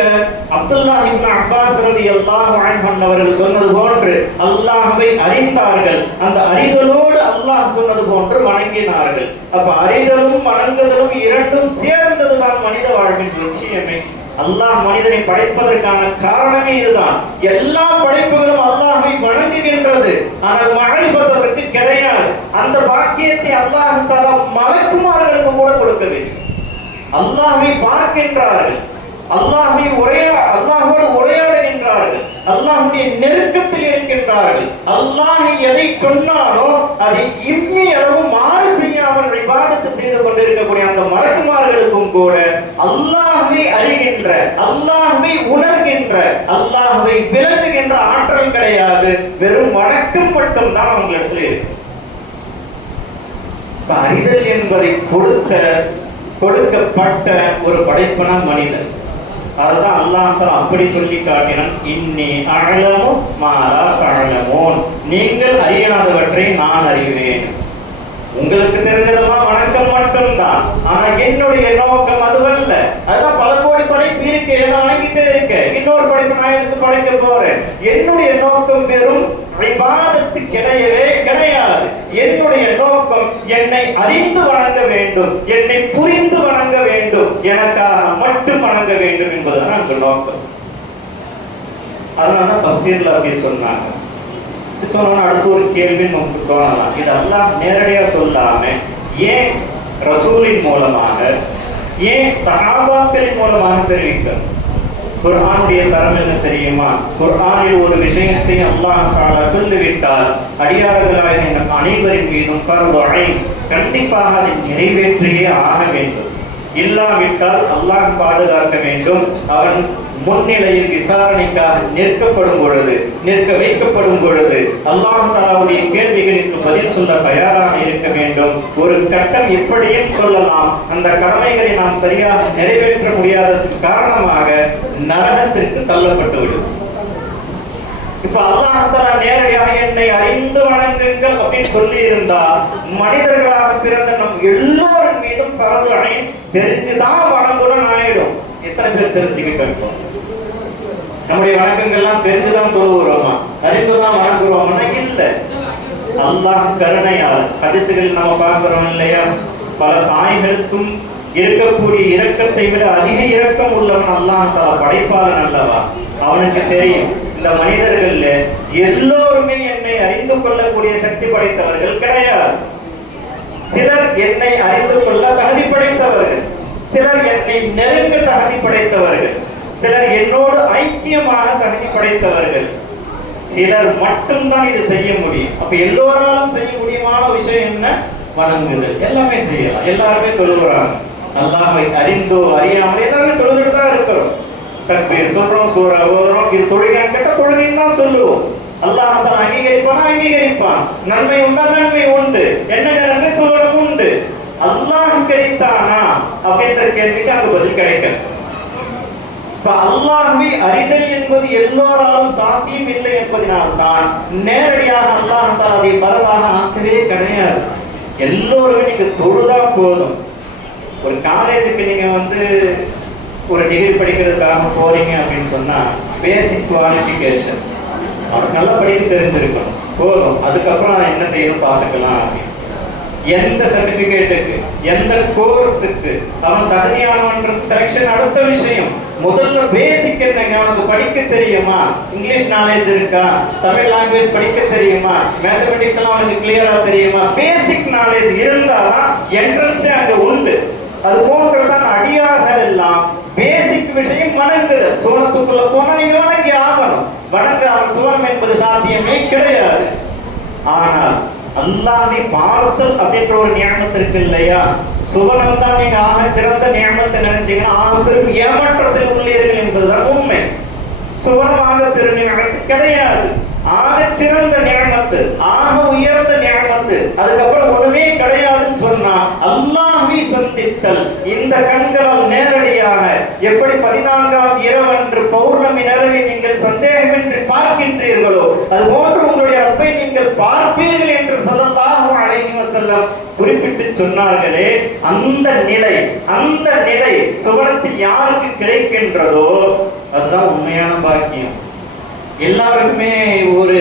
அப்துல்லாஹ் இப்னு அப்பாஸ் ரலியல்லாஹு அன்ஹு அவர்கள் சொன்னது போன்று அல்லாஹ்வை அறிந்தார்கள். அந்த அறிதலோடு அல்லாஹ் சொன்னது போன்று வணங்கினார்கள். அப்ப அறிதலும் வணங்குதலும் இரண்டும் சேர்ந்ததுதான் மனித வாழ்வின் நிச்சயமே. அல்லாஹ் மனிதனை படைப்பதற்கான காரணமே இதுதான். எல்லா படைப்புகளும் அல்லாஹ்வை வணங்குகின்றது, ஆனால் மஅரிஃபத் அதற்கு கிடையாது. அந்த பாக்கியத்தை அல்லாஹ் தஆலா மலக்குமார்களுக்கு கூட கொடுக்கவில்லை. அல்லாஹ்வை பார்க்கின்றார்கள், அல்லாஹ்வோடு உரையாடுகின்றார்கள், அல்லாஹ்வுடைய நெருக்கத்தில் இருக்கின்றார்கள். அல்லாஹ் எதை சொன்னாலோ அதை இம்மி அளவு மாறு செய்யாமல் இபாதத் செய்து கொண்டிருக்கக்கூடிய அந்த மலக்குமார்களுக்கும் கூட அல்லாஹ்வை அறிகின்ற, அல்லாஹ்வை உணர்கின்ற, அல்லாஹ்வை விளங்குகின்ற ஆற்றல் கிடையாது. வெறும் வணக்கம் மட்டும்தான் அவங்களிடத்தில் இருக்கு. அறிதல் என்பதை கொடுக்கப்பட்ட ஒரு படைப்பன மனிதன். அதுதான் அல்லாஹ் அப்படி சொல்லி காட்டினான், இன்னி அஅலமு மா லா தஅலமூன், நீங்கள் அறியாதவற்றை நான் அறிவேன். உங்களுக்கு தெரிஞ்சதெல்லாம் வணக்கம் மட்டும்தான், ஆனா என்னுடைய நோக்கம் அதுவல்ல. அதுதான் பல கோடி படைப்பு இருக்கு, எல்லாம் வணங்கிட்டே இருக்க, இன்னொரு படைப்பு நான் எதுக்கு படைக்க போறேன்? என்னுடைய நோக்கம் வெறும் இபாதத்து கிடையவே கிடையாது. என்னுடைய நோக்கம் என்னை அறிந்து வணங்க வேண்டும், என்னை புரிந்து வணங்க வேண்டும், எனக்காக மட்டும் வணங்க வேண்டும் என்பதுதான் அந்த நோக்கம். அதனால தஃசீர்ல அப்படி சொன்னாங்க. சொன்னா அடுத்து ஒரு கேள்வி நமக்கு தோணலாம், இது அல்லாஹ் நேரடியா சொல்லாம ஏன் ரசூலின் மூலமாக, ஏன் சஹாபாக்களின் மூலமாக தெரிவிக்கிறார்? குர்ஆனுடைய தரம் என்ன தெரியுமா? குர்ஆனில் ஒரு விஷயத்தை அல்லாஹ் தஆலா சொல்லிவிட்டால் அடியார்களாகிய அனைவரின் மீதும் ஃபர்து ஐன், கண்டிப்பாக அதை நிறைவேற்றியே ஆக வேண்டும். இல்லாவிட்டால் அல்லாஹ் பாதுகாக்க வேண்டும். அவன் முன்னிலையில் விசாரணைக்காக நிற்க வைக்கப்படும் பொழுது அல்லாஹ் தஆலாவுடைய கேள்விகளுக்கு பதில் சொல்ல தயாராக இருக்க வேண்டும். ஒரு கட்டம் எப்படியும் சொல்லலாம், அந்த கடமைகளை நாம் சரியாக நிறைவேற்ற முடியாததற்கு காரணமாக நரகத்திற்கு தள்ளப்பட்டு விடும். இப்ப அல்லாஹ் தஆலா நேரடியாக என்னை அறிந்து வணங்குங்கள் அப்படின்னு சொல்லி இருந்தால் மனிதர்களாக பிறந்த நம் எல்லோரின் மீதும் ஃபர்து ஐன் தெரிஞ்சுதான் வணங்கணும் ஆயிடும். எத்தனை பேர் தெரிஞ்சுக்கிட்டோம்? நம்முடைய வணக்கங்கள்லாம் தெரிஞ்சுதான் தொழுகிறோமா, அறிந்துதான் வணங்குறோம்னா இல்ல. அல்லாஹ் கருணையால் ஹதீஸ்களில் நம்ம பார்க்கிறோம் இல்லையா, பல தாய்களுக்கும் இருக்கக்கூடிய இரக்கத்தை விட அதிக இரக்கம் உள்ளவன் அல்லாஹ் தஆலா படைப்பாளன் அல்லவா. அவனுக்கு தெரியும் இந்த மனிதர்கள் எல்லோருமே என்னை அறிந்து கொள்ளக்கூடிய சக்தி படைத்தவர்கள் கிடையாது. சிலர் என்னை அறிந்து கொள்ள தகுதி படைத்தவர்கள், சிலர் என்னை நெருங்க தகுதி படைத்தவர்கள், சிலர் என்னோடு ஐக்கியமாக தகுதி படைத்தவர்கள், சிலர் மட்டும்தான் இது செய்ய முடியும். அப்ப எல்லோராலும் செய்ய முடியுமான விஷயம் என்ன? வணங்குதல். எல்லாமே செய்யலாம், எல்லாருமே தொழுகிறாங்க. அல்லாஹ்வை அறிந்தோ அறியாமல் எல்லாருமே தொழுதுட்டு தான் இருக்கிறோம். தக்பீர் சொல்றோம், சூரா ஓதுறோம், இது தொழுகைன்னு கேட்டா தொழுகைன்னு தான் சொல்லுவோம். அல்லாஹ் தஆலா அங்கீகரிப்பான், நன்மை உண்டா? நன்மை உண்டு. என்ன நன்மை? சுவனம் உண்டு. அல்லாஹ் கிடைத்தானா அப்படின்ற கேள்விக்கு அங்க பதில் கிடைக்கும். இப்ப அல்லாஹ்வை அறிதல் என்பது எல்லோராலும் சாத்தியம் இல்லை என்பதனால் தான் நேரடியாக அல்லாஹ் தஆலா அதை ஃபர்தாக ஆக்கவே கிடையாது. எல்லோருமே நீங்க தொழுதா போதும். ஒரு காலேஜுக்கு நீங்க ஒரு டிகிரி படிக்கிறதுக்காக போறீங்க அப்படின்னு சொன்னா பேசிக் குவாலிஃபிகேஷன் அவனுக்கு நல்லா படிக்க தெரிஞ்சிருக்கணும் போதும். அதுக்கப்புறம் என்ன செய்யணும் பார்த்துக்கலாம் அப்படின்னு. எந்த சர்டிபிகேட்டுக்கு, எந்த கோர்ஸுக்கு அவன் தகுதியானவன்றது செலக்ஷன் அடுத்த விஷயம். முதல்ல பேசிக் என்னங்க, அவனுக்கு படிக்க தெரியுமா, இங்கிலீஷ் நாலேஜ் இருக்கா, தமிழ் லாங்குவேஜ் படிக்க தெரியுமா, மேத்தமெட்டிக்ஸ் எல்லாம் அவனுக்கு கிளியரா தெரியுமா, பேசிக் நாலேஜ் இருந்தாதான் என்ட்ரன்ஸே அங்க உண்டு. அது போன்றதான் அடியார்கள் எல்லாம் பேசிக் விஷயம் வணங்குதல். சுவனத்துக்குள்ள போனா நீங்க வணங்கி ஆகணும். வணங்காமல் சுவனம் என்பது சாத்தியமே கிடையாது. ஆனால் அல்லாஹ்வை பார்த்தல் அப்படின்ற ஒரு நியமத்து இருக்கு இல்லையா, சுவனம் தான் நீங்க ஆக சிறந்த நியமத்தை நினைச்சீங்கன்னா ஆக பெரும் ஏமாற்றத்தில் உள்ளீர்கள் என்பதுதான் உண்மை. சுவனமாக பெரும் நியமத்து கிடையாது. ஆக சிறந்த நியமத்து, ஆக உயர்ந்த நியமத்து, அதுக்கப்புறம் ஒண்ணுமே கிடையாதுன்னு சொன்னா அல்லாஹ்வை சந்தித்தல். இந்த கண்களால் நேரடியாக எப்படி 14ஆம் இரவன்று பௌர்ணமி நிலவை நீங்கள் சந்தேகமின்றி பார்க்கின்றீர்களோ அது போன்று உங்களுடைய ரப்பை நீங்கள் பார்ப்பீர்கள் என்று ஸல்லல்லாஹு அலைஹி வஸல்லம் குறிப்பிட்டு சொன்னார்களே, அந்த நிலை சுவனத்தில் யாருக்கு கிடைக்கின்றதோ அதுதான் உண்மையான பாக்கியம். எல்லாருக்குமே ஒரு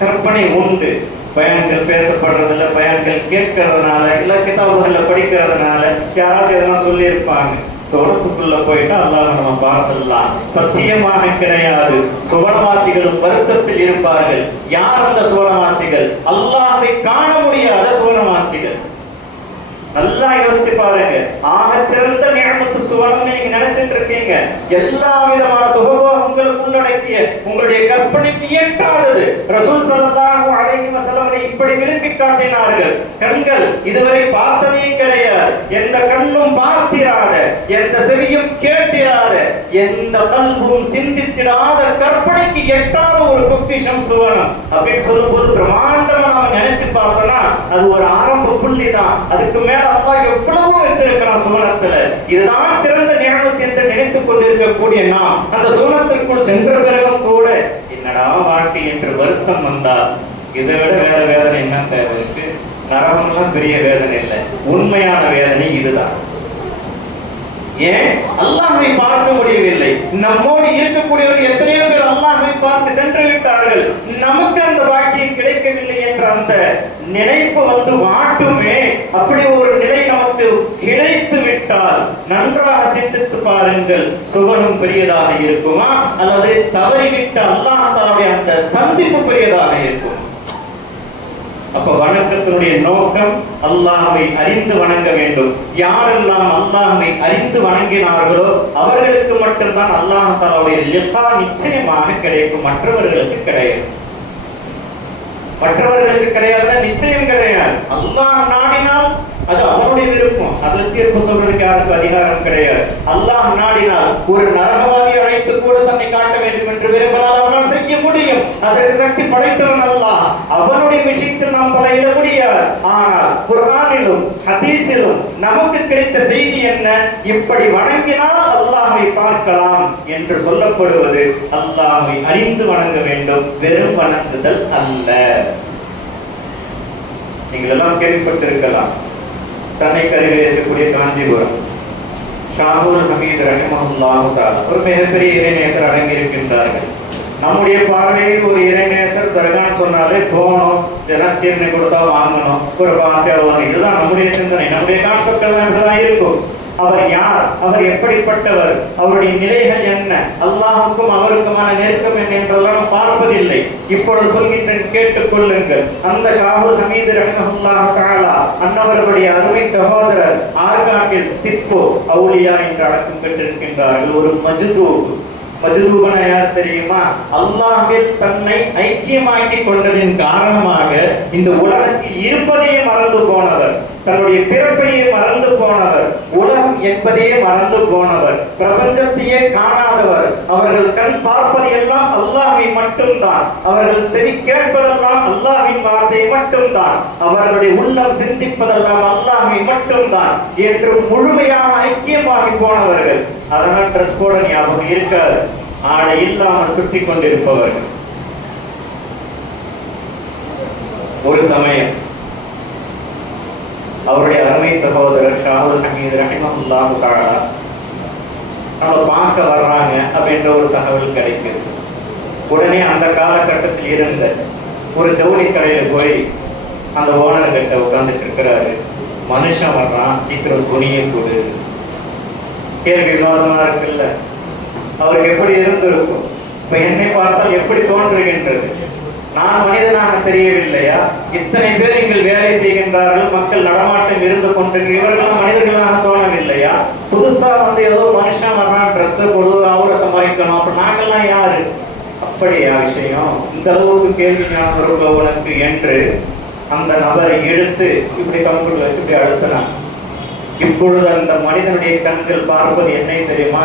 கற்பனை உண்டு. பயான்கள் பேசப்படுறதில்ல, பயான்கள் கேட்கறதுனால, இல்ல கிதாபுகள்ல படிக்கிறதுனால யாராச்சும் எதனா சொல்லியிருப்பாங்க. சுவனத்துக்குள்ள போயிட்டா அல்லாஹ் நம்ம பார்த்துடலாம். சத்தியமாக கிடையாது. சுவனவாசிகளும் வருத்தத்தில் இருப்பார்கள். யார் அந்த சுவனவாசிகள்? அல்லாஹ்வை காண முடியாத சுவனவாசிகள். நல்லா யோசிச்சு பாருங்க. ஆக சிறந்த நியமத்து சுவனம் நீங்க நினைச்சிட்டு இருக்கீங்க. எல்லா விதமான சுகபோகங்களும் உள்ளடக்கிய உங்களுடைய கற்பனைக்கு எட்டாதது. ரசூல் ஸல்லல்லாஹு அலைஹி வஸல்லம் இப்படி விளக்கி காட்டினார்கள். கண்கள் இதுவரை பார்த்ததே கிடையாது, எந்த கண்ணும் பார்த்திராத, எந்த செவியும் கேட்டிராத, எந்த கல்பும் சிந்தித்திடாத, கற்பனைக்கு எட்டாத ஒரு பொக்கிஷம் சுவனம் அப்படின்னு சொல்லும் போது பிரமாண்டமா நாம நினைச்சு பார்த்தோம்னா அது ஒரு ஆரம்ப புள்ளி தான். அதுக்கு மேல அல்லாஹ் எவ்வளவோ வச்சிருக்கிறான் சுவனத்துல. இதுதான் சிறந்த நியமத் என்று நினைத்துக் கொண்டிருக்கக்கூடிய நாம் அந்த சுவனத்திற்குள் சென்ற பிறகும் கூட என்னடா வாழ்க்கை என்று வருத்தம் வந்தால் இதை விட வேற வேதனை என்ன தேவை இருக்கு? நரகம்லாம் பெரிய வேதனை இல்லை, உண்மையான வேதனை இதுதான். ஏன் அல்லாஹ்வை பார்க்க முடியவில்லை? நம்மோடு இருக்கக்கூடியவர்கள் எத்தனையோ பேர் அல்லாஹ்வை பார்த்து சென்று விட்டார்கள். நமக்கு அந்த பாக்கியம் கிடைக்கவில்லை என்ற அந்த நினைப்பு வாட்டுமே. அப்படி ஒரு நிலை நமக்கு கிடைத்து விட்டால் நன்றாக சிந்தித்து பாருங்கள், சுவனம் பெரியதாக இருக்குமா அல்லது தவறிவிட்ட அல்லாஹ் தன்னுடைய அந்த சந்திப்பு பெரியதாக இருக்கும்? அப்ப வணக்கத்தினுடைய நோக்கம் அல்லாஹ்வை அறிந்து வணங்க வேண்டும். யாரெல்லாம் அல்லாஹ்வை அறிந்து வணங்கினார்களோ அவர்களுக்கு மட்டும்தான் அல்லாஹ் தஆலாவுடைய லிகா நிச்சயமாக கிடைக்கும். மற்றவர்களுக்கு கிடையாது. மற்றவர்களுக்கு கிடையாதுன்னா நிச்சயம் கிடையாது. அல்லாஹ் நாடினால் அது அவனுடைய விருப்பம். அதில் தீர்ப்பு சொல்றதுக்கு யாருக்கும் அதிகாரம் கிடையாது. அல்லாஹ் நாடினால் ஒரு நரகவாதி அழைத்து கூட தன்னை காட்ட வேண்டும் என்று விரும்பினால் அவனால் செய்ய முடியும். அதற்கு சக்தி படைத்தவன் அல்லாஹ். அவனுடைய விஷயத்தில் நாம் தலையிட முடியாது. ஆனால் குர்ஆனிலும் ஹதீஸிலும் நமக்கு கிடைத்த செய்தி என்ன? இப்படி வணங்கினால் அல்லாஹ்வை பார்க்கலாம் என்று சொல்லப்படுவது அல்லாஹ்வை அறிந்து வணங்க வேண்டும், வெறும் வணங்குதல் அல்ல. நீங்கள் எல்லாம் கேள்விப்பட்டிருக்கலாம். சென்னைக்கு அருகே இருக்கக்கூடிய காஞ்சிபுரம் ஷாஹுல் ஹமீத் ரஹிமஹுல்லாஹு தஆலா ஒரு மிகப்பெரிய இறைநேசர் அடங்கி இருக்கின்றார்கள். நம்முடைய பார்வையில் ஒரு இறைநேசர் தர்கான்னு சொன்னாலே போகணும், இதெல்லாம் சீர்னை கொடுத்தா வாங்கணும், ஒரு பாத்தியா வாங்கணும், இதுதான் நம்முடைய சிந்தனை, நம்முடைய கான்செப்ட் எல்லாம் இப்படிதான் இருக்கும். அவர் யார்? அவர் எப்படிப்பட்டவர்? அவருடைய நிலைகள் என்ன? அல்லாஹுக்கும் அவருக்குமான நெருக்கம் என்ன என்றெல்லாம் பார்ப்பதில்லை. இப்பொழுது சொல்கின்றேன், கேட்டுக் கொள்ளுங்கள். அந்த ஷாஹுல் ஹமீத் ரஹிமஹுல்லாஹு தஆலா அன்னவர்களுடைய அருமை சகோதரர் ஆர்காட்டில் திப்பு அவுலியா என்று அடக்கம் பெற்றிருக்கின்றார்கள். ஒரு மஜ்தூபன யார் தெரியுமா? அல்லாஹ்வில் தன்னை ஐக்கியமாக்கி கொண்டதின் காரணமாக இந்த உலகத்தில் இருப்பதையே மறந்து போனவர், தன்னுடைய பிறப்பையே மறந்து போனவர், உலகம் என்பதையே மறந்து போனவர், பிரபஞ்சத்தையே காணாதவர். அவர்கள் கண் பார்ப்பது எல்லாம் அல்லாஹ்வை மட்டும்தான், அவர்கள் செவி கேட்பதெல்லாம் அல்லாஹ்வின் வார்த்தையை மட்டும்தான், அவர்களுடைய உள்ளம் சிந்திப்பதெல்லாம் அல்லாஹ்வை மட்டும்தான் என்று முழுமையாக ஐக்கியமாகி போனவர்கள். அதனால் ட்ரெஸ் போட ஞாபகம் இருக்காது, ஆடை இல்லாமல் சுற்றி கொண்டிருப்பவர்கள். ஒரு சமயம் அவருடைய அருமை சகோதரர் ஷாஹுல் ஹமீத் ரஹிமஹுல்லாஹு தஆலா நம்ம பார்க்க வர்றாங்க அப்படின்ற ஒரு தகவல் கிடைக்குது. உடனே அந்த காலகட்டத்தில் இருந்த ஒரு ஜவுளி கடையில் போய் அந்த ஓனர் கிட்ட உட்கார்ந்துட்டு இருக்கிறாரு. மனுஷன் வர்றான், சீக்கிரம் துணியை கொடு. கேள்வி விவாதமா இருக்குல்ல, அவருக்கு எப்படி இருந்திருக்கும்? இப்ப என்னை பார்த்தால் எப்படி தோன்றுகின்றது? நான் மனிதனாக தெரியவில்லையா? இத்தனை பேர் இங்கே வேலை செய்கின்றார்கள், மக்கள் நடமாட்டம் இருந்து கொண்டிருக்க இவர்கள் மனிதர்களாக தோணவில்லையா? புதுசா ஏதோ மனுஷன் வர்றான், ட்ரெஸ் கொடு, ஆவரத்தை மறைக்கணும், அப்ப நாங்கெல்லாம் யாரு? அப்படியா விஷயம்? இந்த அளவுக்கு கேள்வி ஞானம் உனக்கு என்று அந்த நபரை எடுத்து இப்படி கம்ப்யூட்டர் வச்சு இப்படி அழுத்தினான். இப்பொழுது அந்த மனிதனுடைய கண்கள் பார்ப்பது என்னை தெரியுமா?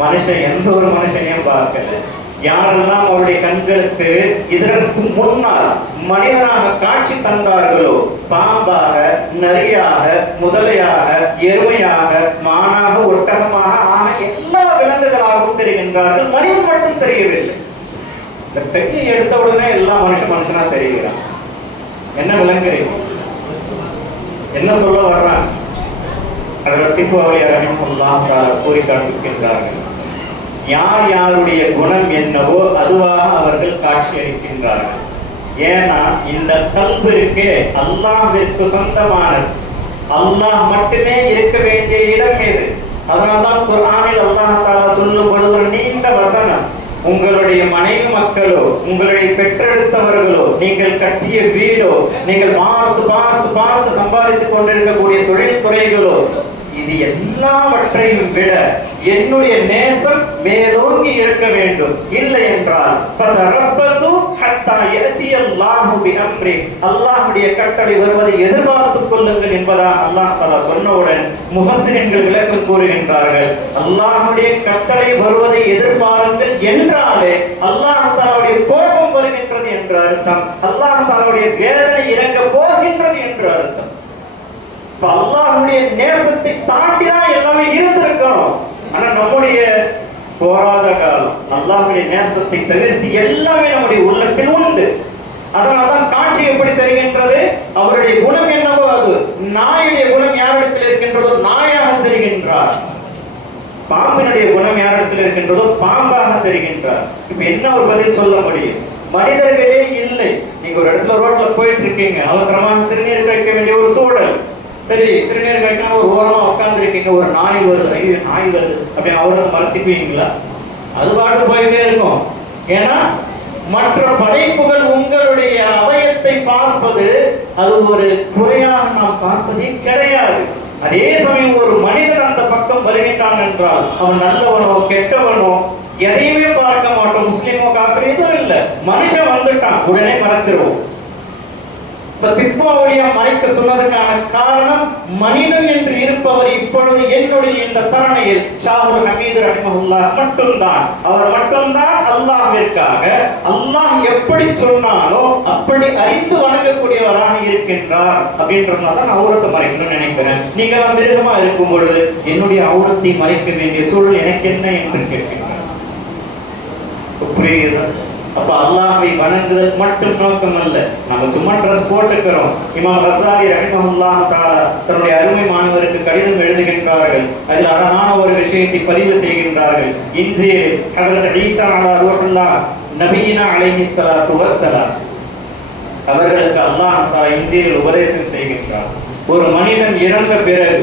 மனுஷன் எந்த ஒரு மனுஷனையும் பார்க்கல. யாரெல்லாம் அவருடைய கண்களுக்கு இதற்கு முன்னால் மனிதனாக காட்சி தந்தார்களோ, பாம்பாக, நரியாக, முதலையாக, எருமையாக, மானாக, ஒட்டகமாக ஆக எல்லா விலங்குகளாகவும் தெரிகின்றார்கள். மனிதன் மட்டும் தெரியவில்லை. இந்த கையை எடுத்த உடனே எல்லா மனுஷனா தெரிகிறான். என்ன விளங்குறீங்க? என்ன சொல்ல வர்றான்? கூறி காண்பிக்கின்றார்கள். யார் யாருடைய குணம் என்னவோ அதுவாக அவர்கள் காட்சி அளிக்கின்றார்கள். ஏன்னா இந்த கல்பு இருக்கே அல்லாஹ்விற்கு சொந்தமானது. அல்லாஹ் மட்டுமே இருக்க வேண்டிய இடம் இது. அதனால்தான் குர்ஆனில் அல்லாஹ் தஆலா சொல்லும் பொழுது ஒரு நீண்ட வசனம், உங்களுடைய மனைவி மக்களோ, உங்களுடைய பெற்றெடுத்தவர்களோ, நீங்கள் கட்டிய வீடோ, நீங்கள் பார்த்து பார்த்து பார்த்து சம்பாதித்துக் கொண்டிருக்கக்கூடிய தொழில் துறைகளோ, இது எல்லாவற்றையும் விட என்னுடைய நேசம் மேலோங்கி இருக்க வேண்டும். இல்லை என்றால் அல்லாஹ்வுடைய கட்டளை வருவதை எதிர்பார்த்துக் கொள்ளுங்கள் என்பதாக அல்லாஹ் தஆலா சொன்னவுடன் முஃபஸ்ஸிரீன்கள் விளக்கம் கூறுகின்றார்கள். அல்லாஹ்வுடைய கட்டளை வருவதை எதிர்பாருங்கள் என்றாலே அல்லாஹ் தஆலாவுடைய கோபம் வருகின்றது என்று அர்த்தம். அல்லாஹ் தஆலாவுடைய வேதனை இறங்க போகின்றது என்று அர்த்தம். அல்லாஹ்வுடைய நேசத்தை தாண்டிதான் எல்லாமே இருந்திருக்கணும். ஆனா நம்முடைய போராத காலம் அல்லாஹ்வுடைய நேசத்தை தவிர்த்து எல்லாமே நம்முடைய உள்ளத்தில் உண்டு. அதனால்தான் காட்சி எப்படி தெரிகின்றது? அவருடைய குணம் என்னவோ அது. நாயுடைய குணம் யாரிடத்தில் இருக்கின்றதோ நாயாக தெரிகின்றார். பாம்பினுடைய குணம் யாரிடத்தில் இருக்கின்றதோ பாம்பாக தெரிகின்றார். இப்ப என்ன ஒரு பதில் சொல்ல முடியும்? மனிதர்களே இல்லை. நீங்க ஒரு இடத்துல ரோட்ல போயிட்டு இருக்கீங்க, அவசரமாக சிறுநீர் கழிக்க வேண்டிய ஒரு சூழல். சரி, சிறுநீர் கழிக்கணும், ஒரு ஓரமா உட்கார்ந்து இருக்கீங்க, ஒரு நாய் வருது, ஐயோ நாய் வருது அப்படின்னு அவரை மறைச்சிக்குவீங்களா? அது பாட்டு போயிட்டே இருக்கும். ஏன்னா மற்ற படைப்புகள் உங்களுடைய அவயத்தை பார்ப்பது அது ஒரு குறையாக நாம் பார்ப்பதே கிடையாது. அதே சமயம் ஒரு மனிதன் அந்த பக்கம் வருகின்றான் என்றால் அவன் நல்லவனோ கெட்டவனோ எதையுமே பார்க்க மாட்டோம். முஸ்லிமோ காஃபிரோ எதுவும் இல்லை. மனுஷன் வந்துட்டான் உடனே மறைச்சிருவோம். தீபாவளியா மறைக்க சொன்னதற்கான காரணம், மனிதன் என்று இருப்பவர் இப்பொழுது என்னுடைய இந்த தரணையில் ஷாஹுல் ஹமீது ரஹ்மத்துல்லாஹ் மட்டும்தான். அவர் மட்டும்தான் அல்லாஹ்விற்காக அல்லாஹ் எப்படி சொன்னாலோ அப்படி அறிந்து வணங்கக்கூடியவராக இருக்கின்றார். அப்படின்றதுனால நான் அவுரத்தை மறைக்கணும்னு நினைக்கிறேன். நீங்களாம் மிருகமா இருக்கும் பொழுது என்னுடைய அவுரத்தை மறைக்க வேண்டிய சூழல் எனக்கு என்ன என்று கேட்கின்றேன். புரியுதா? அப்ப அல்லாஹ்வை வணங்குதல் மட்டும் நோக்கம் அல்ல. நம்ம சும்மா ட்ரெஸ் போட்டுக்கிறோம். இமாம் ரஸாலி ரஹிமஹுல்லாஹ் தஆலா தன்னுடைய அருமை மாணவருக்கு கடிதம் எழுதுகின்றார்கள். அதில் அழகான ஒரு விஷயத்தை பதிவு செய்கின்றார்கள். இன்ஜீல் ஹஜ்ரத் ஈசா அலா ரூஹுல்லாஹ் நபியினா அலைஹிஸ்ஸலாத்து வஸ்ஸலாம் அவர்களுக்கு அல்லாஹ் தஆலா இன்ஜீலில் உபதேசம் செய்கின்றார். ஒரு மனிதன் இறந்த பிறகு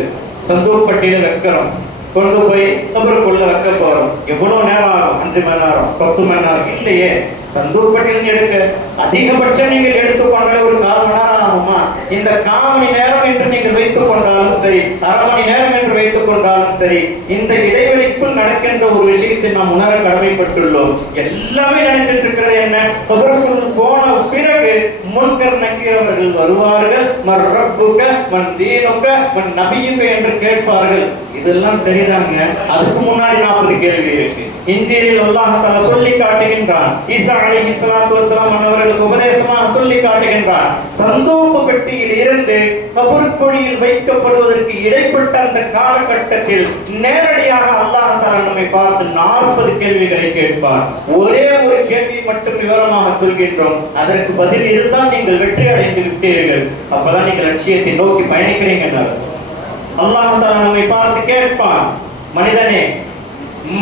சந்தூப்பட்டியில வைக்கிறோம், கொண்டு போய் கபருக்குள்ள வைக்க போறோம். எவ்வளவு நேரம் ஆகும்? 5 மணி நேரம், 10 மணி நேரம் இல்லையே. சந்தூப்பட்டியில் எடுக்க அதிகபட்சம் நீங்கள் எடுத்துக்கொண்டாலே ஒரு 1/4 மணி நேரம் ஆகுமா? இந்த 1/4 மணி நேரம் என்று நீங்கள் வைத்துக் கொண்டாலும் சரி, 1/2 மணி நேரம் என்று வைத்துக் கொண்டாலும் சரி, இந்த இடைவெளிக்குள் நடக்கின்ற ஒரு விஷயத்தை நாம் உணர கடமைப்பட்டுள்ளோம். எல்லாமே நினைச்சிட்டு இருக்கிறது என்ன? கபருக்குள் போன பிறகு முன்கர் நக்கீரவர்கள் வருவார்கள். மர் ரப்புக மன் தீனுக மன் நபியுக என்று கேட்பார்கள். இதெல்லாம் சரிதாங்க. அதுக்கு முன்னாடி 40 கேள்வி இருக்கு. இன்ஜீலில் அல்லாஹ் தஆலா சொல்லி காட்டுகின்றான். ஈசா அலைஹிஸ்ஸலாத்து வஸ்ஸலாம் அவர்களுக்கு உபதேசமாக சொல்லி காட்டுகின்றான். சந்தூக்கு பெட்டியில் இருந்து கபர் குழியில் வைக்கப்படுவதற்கு இடைப்பட்ட அந்த காலகட்டத்தில் நேரடியாக அல்லாஹ் தஆலா நம்மை பார்த்து 40 கேள்விகளை கேட்பார். ஒரே ஒரு கேள்வி மட்டும் விவரமாக சொல்கின்றோம். அதற்கு பதில் இருந்தால் நீங்கள் வெற்றி அடைந்து விட்டீர்கள். அப்பதான் நீங்கள் லட்சியத்தை நோக்கி பயணிக்கிறீங்க. அல்லாஹ் தஆலா நம்மை பார்த்து கேட்பான், மனிதனே,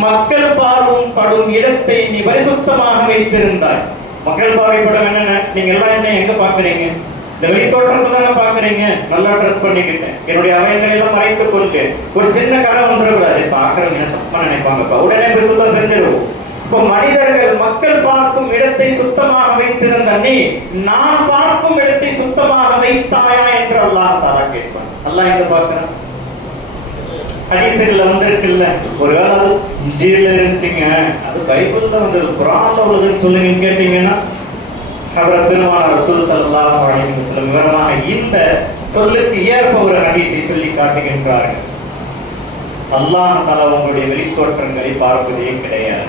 மக்கள் பார்வும் படும் இடத்தை நீ பரிசுத்தமாக வைத்திருந்தாய். மக்கள் பார்வைப்படும் என்னென்ன? நீங்க எல்லாம் என்ன எங்க பாக்குறீங்க? இந்த வெளி தோற்றத்தை தானே பாக்குறீங்க. நல்லா ட்ரெஸ் பண்ணிக்கிட்டேன், என்னுடைய அவயங்கள் எல்லாம் மறைத்துக் கொண்டு ஒரு சின்ன கரை வந்துடக்கூடாது. பாக்குறவங்க தப்பா நினைப்பாங்கப்பா, உடனே போய் சுத்தம் செஞ்சிருவோம். இப்போ மனிதர்கள் மக்கள் பார்க்கும் இடத்தை சுத்தமாக வைத்திருந்த நீ நான் பார்க்கும் இடத்தை சுத்தமாக வைத்தாயா என்று அல்லாஹ் தஆலா கேட்பான். அல்லாஹ் எங்க பார்க்கிறான்? ஹதீஸ்ல வந்திருக்குல்ல, ஒருவேளை அது இன்ஜீல்ல இருந்துச்சுங்க, அது பைபிள்ல வந்து குர்ஆன்ல உள்ளதுன்னு சொல்லுங்க கேட்டீங்கன்னா, ஹஜ்ரத் பெருமானார் ரசூல் ஸல்லல்லாஹு அலைஹி வஸல்லம் விவரமாக இந்த சொல்லுக்கு ஏற்ப ஒரு ஹதீஸை சொல்லி காட்டுகின்றார்கள். அல்லாஹ் தஆலா உங்களுடைய வெளித்தோற்றங்களை பார்ப்பதே கிடையாது.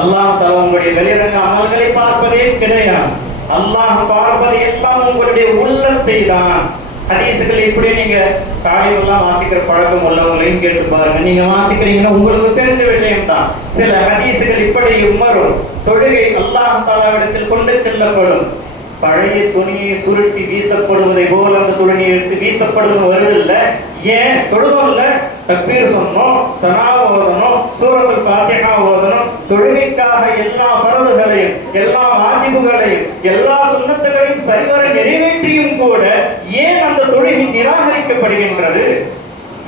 அல்லாஹ் தஆலா உங்களுடைய வெளிரங்க அமல்களை பார்ப்பதே கிடையாது. அல்லாஹ் பார்ப்பது எல்லாம் உங்களுடைய உள்ளத்தை தான். ஹதீஸ்கள் இப்படி நீங்க காலையெல்லாம் வாசிக்கிற பழக்கம் உள்ளவங்களையும் கேட்டு பாருங்க. நீங்க வாசிக்கிறீங்கன்னா உங்களுக்கு தெரிஞ்ச விஷயம் தான். சில ஹதீஸ்கள் இப்படியும் வரும். தொழுகை அல்லாஹ் தஆலாவிடத்தில் கொண்டு செல்லப்படும். பழைய துணியை சுருட்டி வீசப்படுவதை போல அந்த துணியை எடுத்து வீசப்படுவது வருது இல்ல. ஏன் தொழுதோம்ல, தக்பீர் சொன்னோம், சனா ஓதணும், சூரத்துல் ஃபாத்திஹா ஓதணும், தொழுகைக்காக எல்லா ஃபரதுகளையும் எல்லா வாஜிபுகளையும் எல்லா சுன்னத்துகளையும் சரிவர நிறைவேற்றியும் கூட ஏன் அந்த தொழுகை நிராகரிக்கப்படுகின்றது?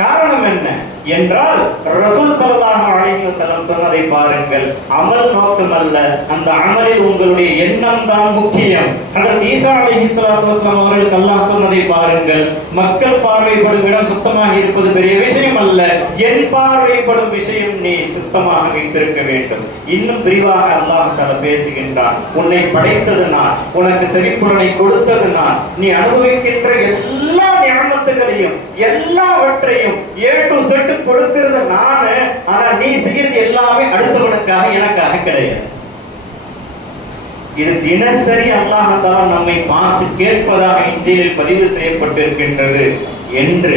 காரணம் என்ன என்றால் ரசூல் ஸல்லல்லாஹு அலைஹி வஸல்லம் சொன்னதை பாருங்கள். அமல் நோக்கமல்ல, அந்த அமலில் உங்களுடைய எண்ணம் தான் முக்கியம். ஹஜ்ரத் ஈசா அலைஹிஸ்ஸலாத்து வஸலாம் அவர்களுக்கு அல்லாஹ் சொன்னதை பாருங்கள். மக்கள் பார்வைப்படும் இடம் சுத்தமாக இருப்பது பெரிய விஷயம் அல்ல, என் பார்வைப்படும் விஷயம் நீ சுத்தமாக வைத்திருக்க வேண்டும். இன்னும் விரிவாக அல்லாஹ் தஆலா பேசுகின்றான். உன்னை படைத்தது நான், உனக்கு செவிப்புலனை கொடுத்தது நான், நீ அனுபவிக்கின்ற எல்லா நியமத்துகளையும் எல்லாவற்றையும் ஏ டு செட் கொடுக்கிறது நானு. ஆனா நீ செய்யறது எல்லாமே அடுத்தவனுக்காக, எனக்காக கிடையாது. இது தினசரி அல்லாஹ் தஆலா நம்மை பார்த்து கேட்பதாக இன்ஜீலில் பதிவு செய்யப்பட்டிருக்கின்றது என்று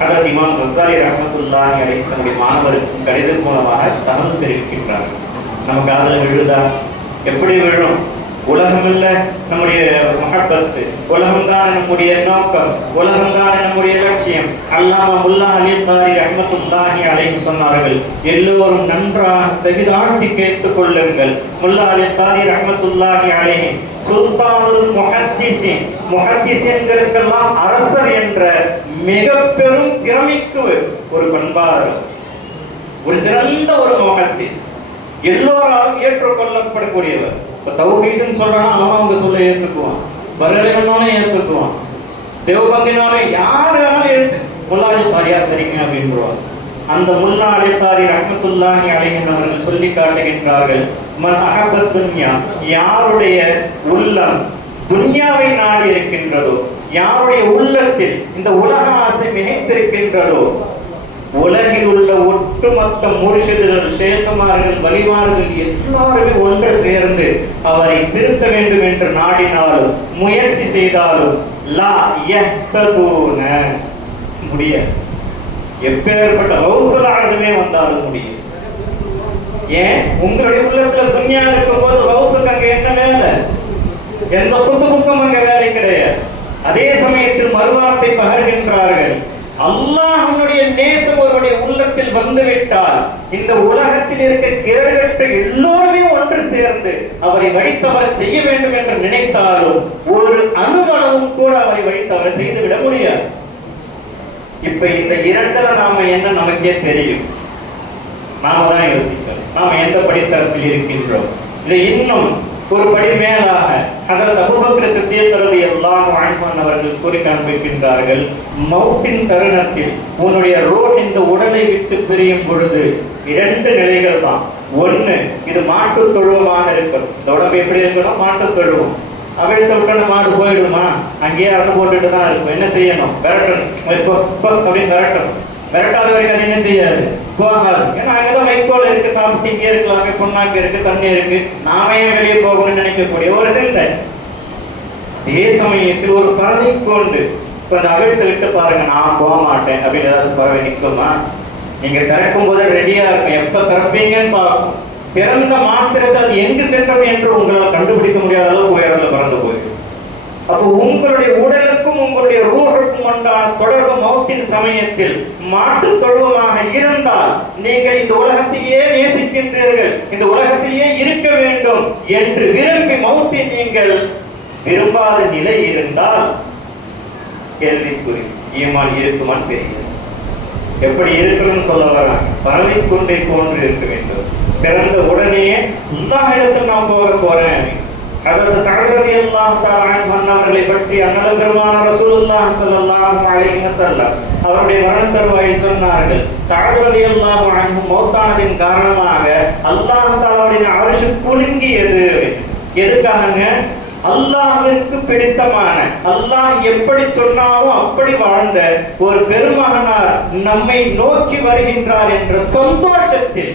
ஹஜ்ரத் இமாம் கஸ்ஸாலி ரஹ்மத்துல்லாஹி அலைஹி தன்னுடைய மாணவருக்கு கடிதம் மூலமாக தகவல் தெரிவிக்கின்றார். நமக்கு அதுல விழுதா? எப்படி விழும்? உலகம் இல்ல நம்முடைய மஹப்பத்து, உலகம்தான் நம்முடைய நோக்கம், உலகம்தான் நம்முடைய லட்சியம். அல்லாமா முல்லா அலி காரி ரஹ்மத்துல்லாஹி அலைஹி சொன்னார்கள், எல்லோரும் நன்றாக செவிதாழ்த்தி கேட்டுக் கொள்ளுங்கள். முல்லா அலி காரி ரஹ்மத்துல்லாஹி அலைஹி சுல்தானுல் முஹத்திஸின், முஹத்திஸின்களுக்கெல்லாம் அரசர் என்ற மிக பெரும் திறமைக்கு ஒரு பண்பாளர், ஒரு சிறந்த ஒரு முஹத்திஸ், எல்லோராலும் ஏற்றுக்கொள்ளப்படக்கூடியவர். இப்போ தௌஹீதுன்னு சொல்றானா அவன் அவங்க சொல்ல ஏற்றுக்குவான், பரலகனானே ஏற்றுக்குவான், தேவபந்தினாலே யார் வேணாலும் எடுத்து முல்லா அலி காரியா சரிங்க அப்படின்றாங்க. அந்த முல்லா அலி காரி ரஹ்மத்துல்லாஹி அலைஹி அவர்கள் சொல்லி காட்டுகின்றார்கள், மன் அஹப்பத் துன்யா, யாருடைய உள்ளம் துன்யாவை நாடி இருக்கின்றதோ, யாருடைய உள்ளத்தில் இந்த உலக ஆசை மிகைத்திருக்கின்றதோ, உலகில் உள்ள ஒட்டுமொத்த முர்ஷிதுகள், ஷேகுமார்கள், வலிமார்கள் எல்லாருமே ஒன்று சேர்ந்து அவரை திருத்த வேண்டும் என்று நாடினாலும் முயற்சி செய்தாலும் லா யஹ்ததூன முடியாது. எப்பேற்பட்ட கௌசலானதுமே வந்தாலும் முடியும். ஏன்? உங்களுடைய உள்ளத்துல துன்யா இருக்கும் போது கௌசுக்கு அங்க என்ன வேலை? எந்த புத்தகம் அங்க வேலை கிடையாது. அதே சமயத்தில் மறுவார்த்தை பகர்கின்றார்கள், அல்லாஹ்வுடைய நேசம் அவருடைய உள்ளத்தில் வந்துவிட்டால் இந்த உலகத்தில் இருக்க கேடுகட்ட எல்லோருமே ஒன்று சேர்ந்து அவரை வழித்தவர செய்ய வேண்டும் என்று நினைத்தாலும் ஒரு அணுவளவும் கூட அவரை வழித்தவர செய்துவிட முடியாது. இப்ப இந்த இரண்டுல நாம என்ன நமக்கே தெரியும். நாம தான் யோசிக்கிறோம், நாம எந்த படித்தரத்தில் இருக்கின்றோம். இதை இன்னும் ஒரு படி மேலாக ஹஜ்ரத் அபூபக்கர் சித்தீக் ரலியல்லாஹு அன்ஹு அவர்கள் கூறி காண்பிக்கின்றார்கள், மௌத்தின் தருணத்தில் உன்னுடைய ரூஹ் இந்த உடலை விட்டு பிரியும் பொழுது இரண்டு நிலைகள் தான். ஒண்ணு, இது மாட்டு தொழுவமாக இருக்கும். இந்த உடம்பு எப்படி இருக்கணும்? மாட்டு தொழுவம். அவிழ்த்த விட்டு மாடு போயிடுமா? அங்கேயே அசை போட்டுட்டு தான் இருக்கும். என்ன செய்யணும்? விரட்டணும், அப்படின்னு விரட்டணும். விரட்டாத வரைக்கும் அது என்ன செய்யாது, போகாது. ஏன்னா அங்கதான் வைக்கோல் இருக்கு, சாப்பிட்டு இங்கே இருக்கலாமே, பொண்ணாக்கு இருக்கு, தண்ணி இருக்கு, நாம ஏன் வெளியே போகணும்னு நினைக்கக்கூடிய ஒரு சிந்தை. அதே சமயத்தில் ஒரு பறவை கொண்டு கொஞ்சம் அவிழ்த்து விட்டு பாருங்க, நான் போக மாட்டேன் அப்படின்னு ஏதாச்சும் பறவை நிற்குமா? நீங்க திறக்கும் போதே ரெடியா இருக்கும், எப்ப திறப்பீங்கன்னு பார்க்கும். திறந்த மாத்திரத்தை அது எங்கு சென்றது என்று உங்களால் கண்டுபிடிக்க முடியாத அளவுக்கு உயரத்தில் பறந்து போயிடும். அப்போ உங்களுடைய உடலுக்கும் உங்களுடைய ரூஹுக்கும் உண்டான தொடர்பு மௌத்தின் சமயத்தில் மாட்டு தொழுவமாக இருந்தால் நீங்கள் இந்த உலகத்தையே நேசிக்கின்றீர்கள், இந்த உலகத்தையே இருக்க வேண்டும் என்று விரும்பி மௌத்தை நீங்கள் விரும்பாத நிலை இருந்தால் கேள்விக்குறி, ஈமான் இருக்குமான்னு தெரியும். எப்படி இருக்கணும்னு சொல்ல வராங்க, பறவை கொண்டை போன்று இருக்க வேண்டும். பிறந்த உடனே அல்லாஹ் இடத்தில் நான் போறேன். ஹஜ்ரத் ஸஅத் ரலியல்லாஹு தஆலா அன்ஹு அவர்களை பற்றி அன்னல் பெருமான ரசூலுல்லாஹி ஸல்லல்லாஹு அலைஹி வஸல்லம் அவருடைய மரண தருவாயில் சொன்னார்கள், ஸஅத் ரலியல்லாஹு அன்ஹு மௌத்தானதின் காரணமாக அல்லாஹ் தஆலாவுடைய அர்ஷ் குலுங்கியது. எதுக்காக? அல்லாஹ்விற்கு பிடித்தமான, அல்லாஹ் எப்படி சொன்னாலும் அப்படி வாழ்ந்த ஒரு பெருமகனார் நம்மை நோக்கி வருகின்றார் என்ற சந்தோஷத்தில்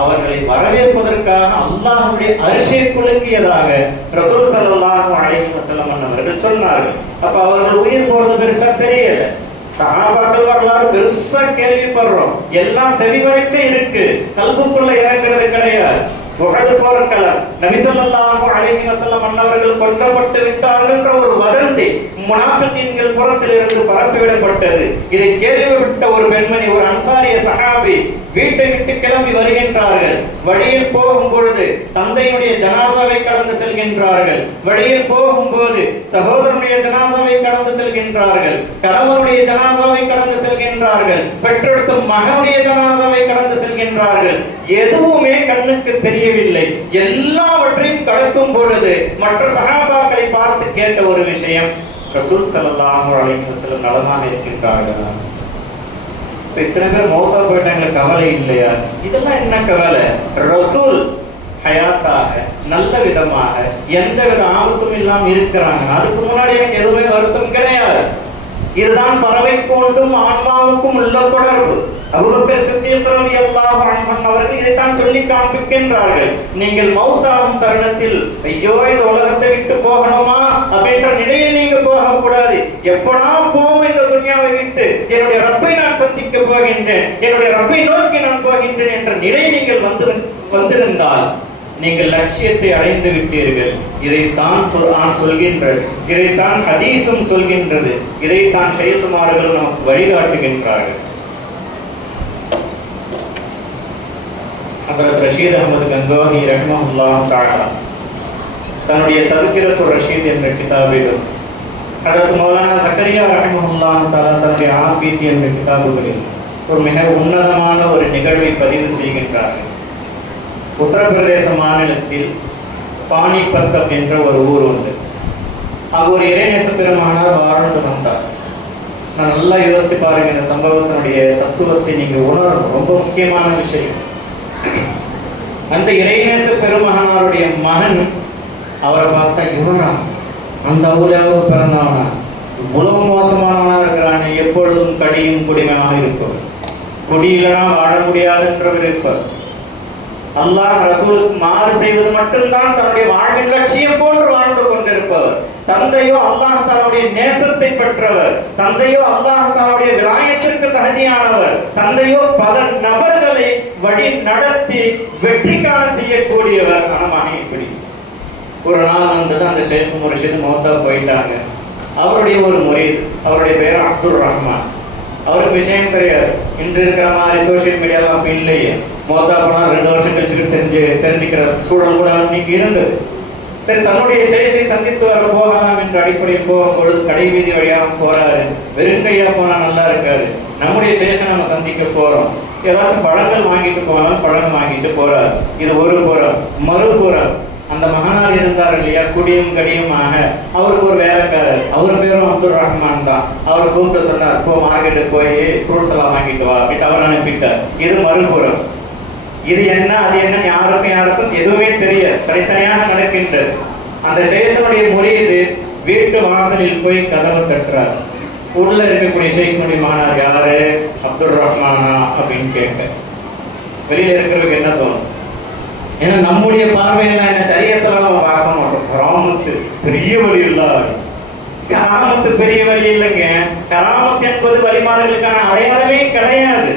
அவர்களை வரவேற்பதற்காக அல்லாஹ்வுடைய அரிசை குலுக்கியதாக ரசூல் ஸல்லல்லாஹு அலைஹி வஸல்லம் அவர்கள் சொன்னார்கள். அப்ப அவர்கள் உயிர் போறது பெருசா தெரியல. சஹாபாக்கள் வரலாறு பெருசா கேள்விப்படுறோம், எல்லாம் செவி வரைக்கும் இருக்கு, கல்புக்குள்ள இறங்குறது கிடையாது. உஹது போர்க்களம், நபி ஸல்லல்லாஹு அலைஹி வஸல்லம் அன்னவர்கள் கொல்லப்பட்டு விட்டார்கள் என்ற ஒரு வதந்தி முனாஃபிகீன்கள் புறத்திலிருந்து பரப்பிவிடப்பட்டது. இதை கேள்விப்பட்ட ஒரு பெண்மணி, ஒரு அன்சாரிய சஹாபி வீட்டை விட்டு கிளம்பி வருகின்றார்கள். வழியில் போகும் பொழுது தந்தையுடைய ஜனாசாவை கடந்து செல்கின்றார்கள். வழியில் போகும்போது சகோதரனுடைய ஜனாசாவை கடந்து செல்கின்றார்கள். கணவனுடைய ஜனாசாவை கடந்து செல்கின்றார்கள். பெற்றெடுத்த மகனுடைய ஜனாசாவை கடந்து செல்கின்றார்கள். எதுவுமே கண்ணுக்கு தெரியவில்லை. எல்லாவற்றையும் கடக்கும் பொழுது மற்ற சஹாபாக்களை பார்த்து கேட்ட ஒரு விஷயம், ரசூல் ஸல்லல்லாஹு அலைஹி வஸல்லம் நலமாக இருக்கின்றார்களா? இத்தனை பேர் மௌத்தா போயிட்டாங்க, கவலை இல்லையா? இதெல்லாம் என்ன கவலை? ரசூல் ஹயாத்தாக நல்ல விதமாக எந்த வித ஆபத்தும் இல்லாம இருக்கிறாங்க. அதுக்கு முன்னாடி எனக்கு எதுவுமே வருத்தம் கிடையாது. இதுதான் பறவைக்கு ஒன்றும் ஆன்மாவுக்கும் உள்ள தொடர்பு. அபூபக்கர் சித்தீக் ரலியல்லாஹு அன்ஹு அவர்கள் இதைத்தான் சொல்லி காண்பிக்கின்றார்கள். நீங்கள் மௌத்தாகும் தருணத்தில் ஐயோ இந்த உலகத்தை விட்டு போகணுமா அப்படின்ற நிலையில் நீங்க போகக்கூடாது. எப்படா போவோம் இந்த துன்யாவை விட்டு, என்னுடைய ரப்பை நான் சந்திக்க போகின்றேன், என்னுடைய ரப்பை நோக்கி நான் போகின்றேன் என்ற நிலை நீங்கள் வந்திருந்தால் நீங்கள் லட்சியத்தை அடைந்து விட்டீர்கள். இதைத்தான் குர்ஆன் சொல்கின்றது, இதைத்தான் ஹதீஸும் சொல்கின்றது, இதைத்தான் ஷைத்தான்மார்கள் நமக்கு வழிகாட்டுகின்றார்கள். ஹஜ்ரத் ரஷீத் அஹ்மத் கங்கோஹி ரஹ்மஹுல்லாஹ் தஆலா தன்னுடைய தத்கிரத்துர் ரஷீத் என்ற கிதாபில், ஹஜ்ரத் மௌலானா ஜக்கரியா ரஹ்மஹுல்லாஹ் தஆலா தன்னுடைய ஆபீத் என்ற கிதாபுகளில் ஒரு மிக உன்னதமான ஒரு நிகழ்வை பதிவு செய்கின்றார்கள். உத்தரப்பிரதேச மாநிலத்தில் பானிபத்தம் என்ற ஒரு ஊர் உண்டு. அங்கு ஒரு இறைநேச பெருமானார் வாழ்ந்து வந்தார். நான் நல்லா யோசித்து பாருங்க, இந்த சம்பவத்தினுடைய தத்துவத்தை நீங்க உணரணும். ரொம்ப முக்கியமான விஷயம். அந்த இறைநேச பெருமகனாருடைய மகன் அவரை பார்த்தா, இவனா அந்த ஊராவது பிறந்தவனா, இவ்வளவு மோசமானவனா இருக்கிறானே, எப்பொழுதும் கடியும் குடிமையாக இருப்பவர், குடியிலனா வாழ முடியாதுன்றவர் இருப்பவர், அல்லாஹ் ரசூலுக்கு மாறு செய்வது மட்டும்தான் தன்னுடைய வாழ்வின் லட்சியம் போன்று வாழ்ந்து கொண்டிருப்பவர், தந்தையோ அல்லாஹ் தன்னுடைய நேசத்தை பெற்றவர், தந்தையோ அல்லாஹ் தன்னுடைய விலாயத்திற்கு தகுதியானவர், தந்தையோ பல நபர்களை வழி நடத்தி வெற்றி காண செய்யக்கூடியவர். ஆனால் இப்படி ஒரு நாள் வந்தது, அந்த ஷேக் முர்ஷித் மௌத்தா போயிட்டாங்க. அவருடைய ஒரு முரீத், அவருடைய பேர் அப்துல் ரஹ்மான். அவருக்கு விஷயம் தெரியாது. இன்று இருக்கிற மாதிரி சோசியல் மீடியாலாம் அப்போ இல்லையே. மொத்தா போனால் 2 வருஷம் கழிச்சுட்டு தெரிஞ்சுக்கிற சூழல் கூட அன்னைக்கு இருந்தது. சரி, தன்னுடைய ஷேக்கை சந்தித்து வர போகலாம் என்ற அடிப்படையில் போகும்பொழுது கடை வீதி வழியாக போறாரு. வெறுங்கையா போனால் நல்லா இருக்காது, நம்முடைய ஷேக்கை நம்ம சந்திக்க போறோம், ஏதாச்சும் பழங்கள் வாங்கிட்டு போனாலும் பழம் வாங்கிட்டு போறாரு. இது ஒரு புறம். மறுபுறம் அந்த மகனார் இருந்தார் இல்லையா, குடியும் கடியுமாக, அவருக்கு ஒரு வேலைக்காரர், அவர் பேரும் அப்துல் ரஹ்மான் தான். அவர் கூப்பிட்டு சொன்னார், போ மார்க்கெட்டுக்கு போய் ஃப்ரூட்ஸ் எல்லாம் வாங்கிட்டு வா அப்படின்ட்டு அவர் அனுப்பிட்டார். இது மறுபுறம். இது என்ன அது என்ன யாருக்கும் எதுவுமே தெரியாது, தனித்தனியாக நடக்கின்றது. அந்த ஷேഖனுடைய முரீது வீட்டு வாசலில் போய் கதவை தட்டுறார். உள்ள இருக்கக்கூடிய ஷேഖனுடைய மகனார் யாரு, அப்துல் ரஹ்மானா அப்படின்னு கேட்க, வெளியில இருக்கிறவங்க என்ன தோணும்? ஏன்னா நம்முடைய பார்வையில என்ன சரியத்துல நம்ம பார்க்க மாட்டோம். கராமத்து பெரிய வழி இல்ல, கராமத்து பெரிய வழி இல்லைங்க. கராமத்து என்பது வழிமாறுகளுக்கான அடையாளமே கிடையாது.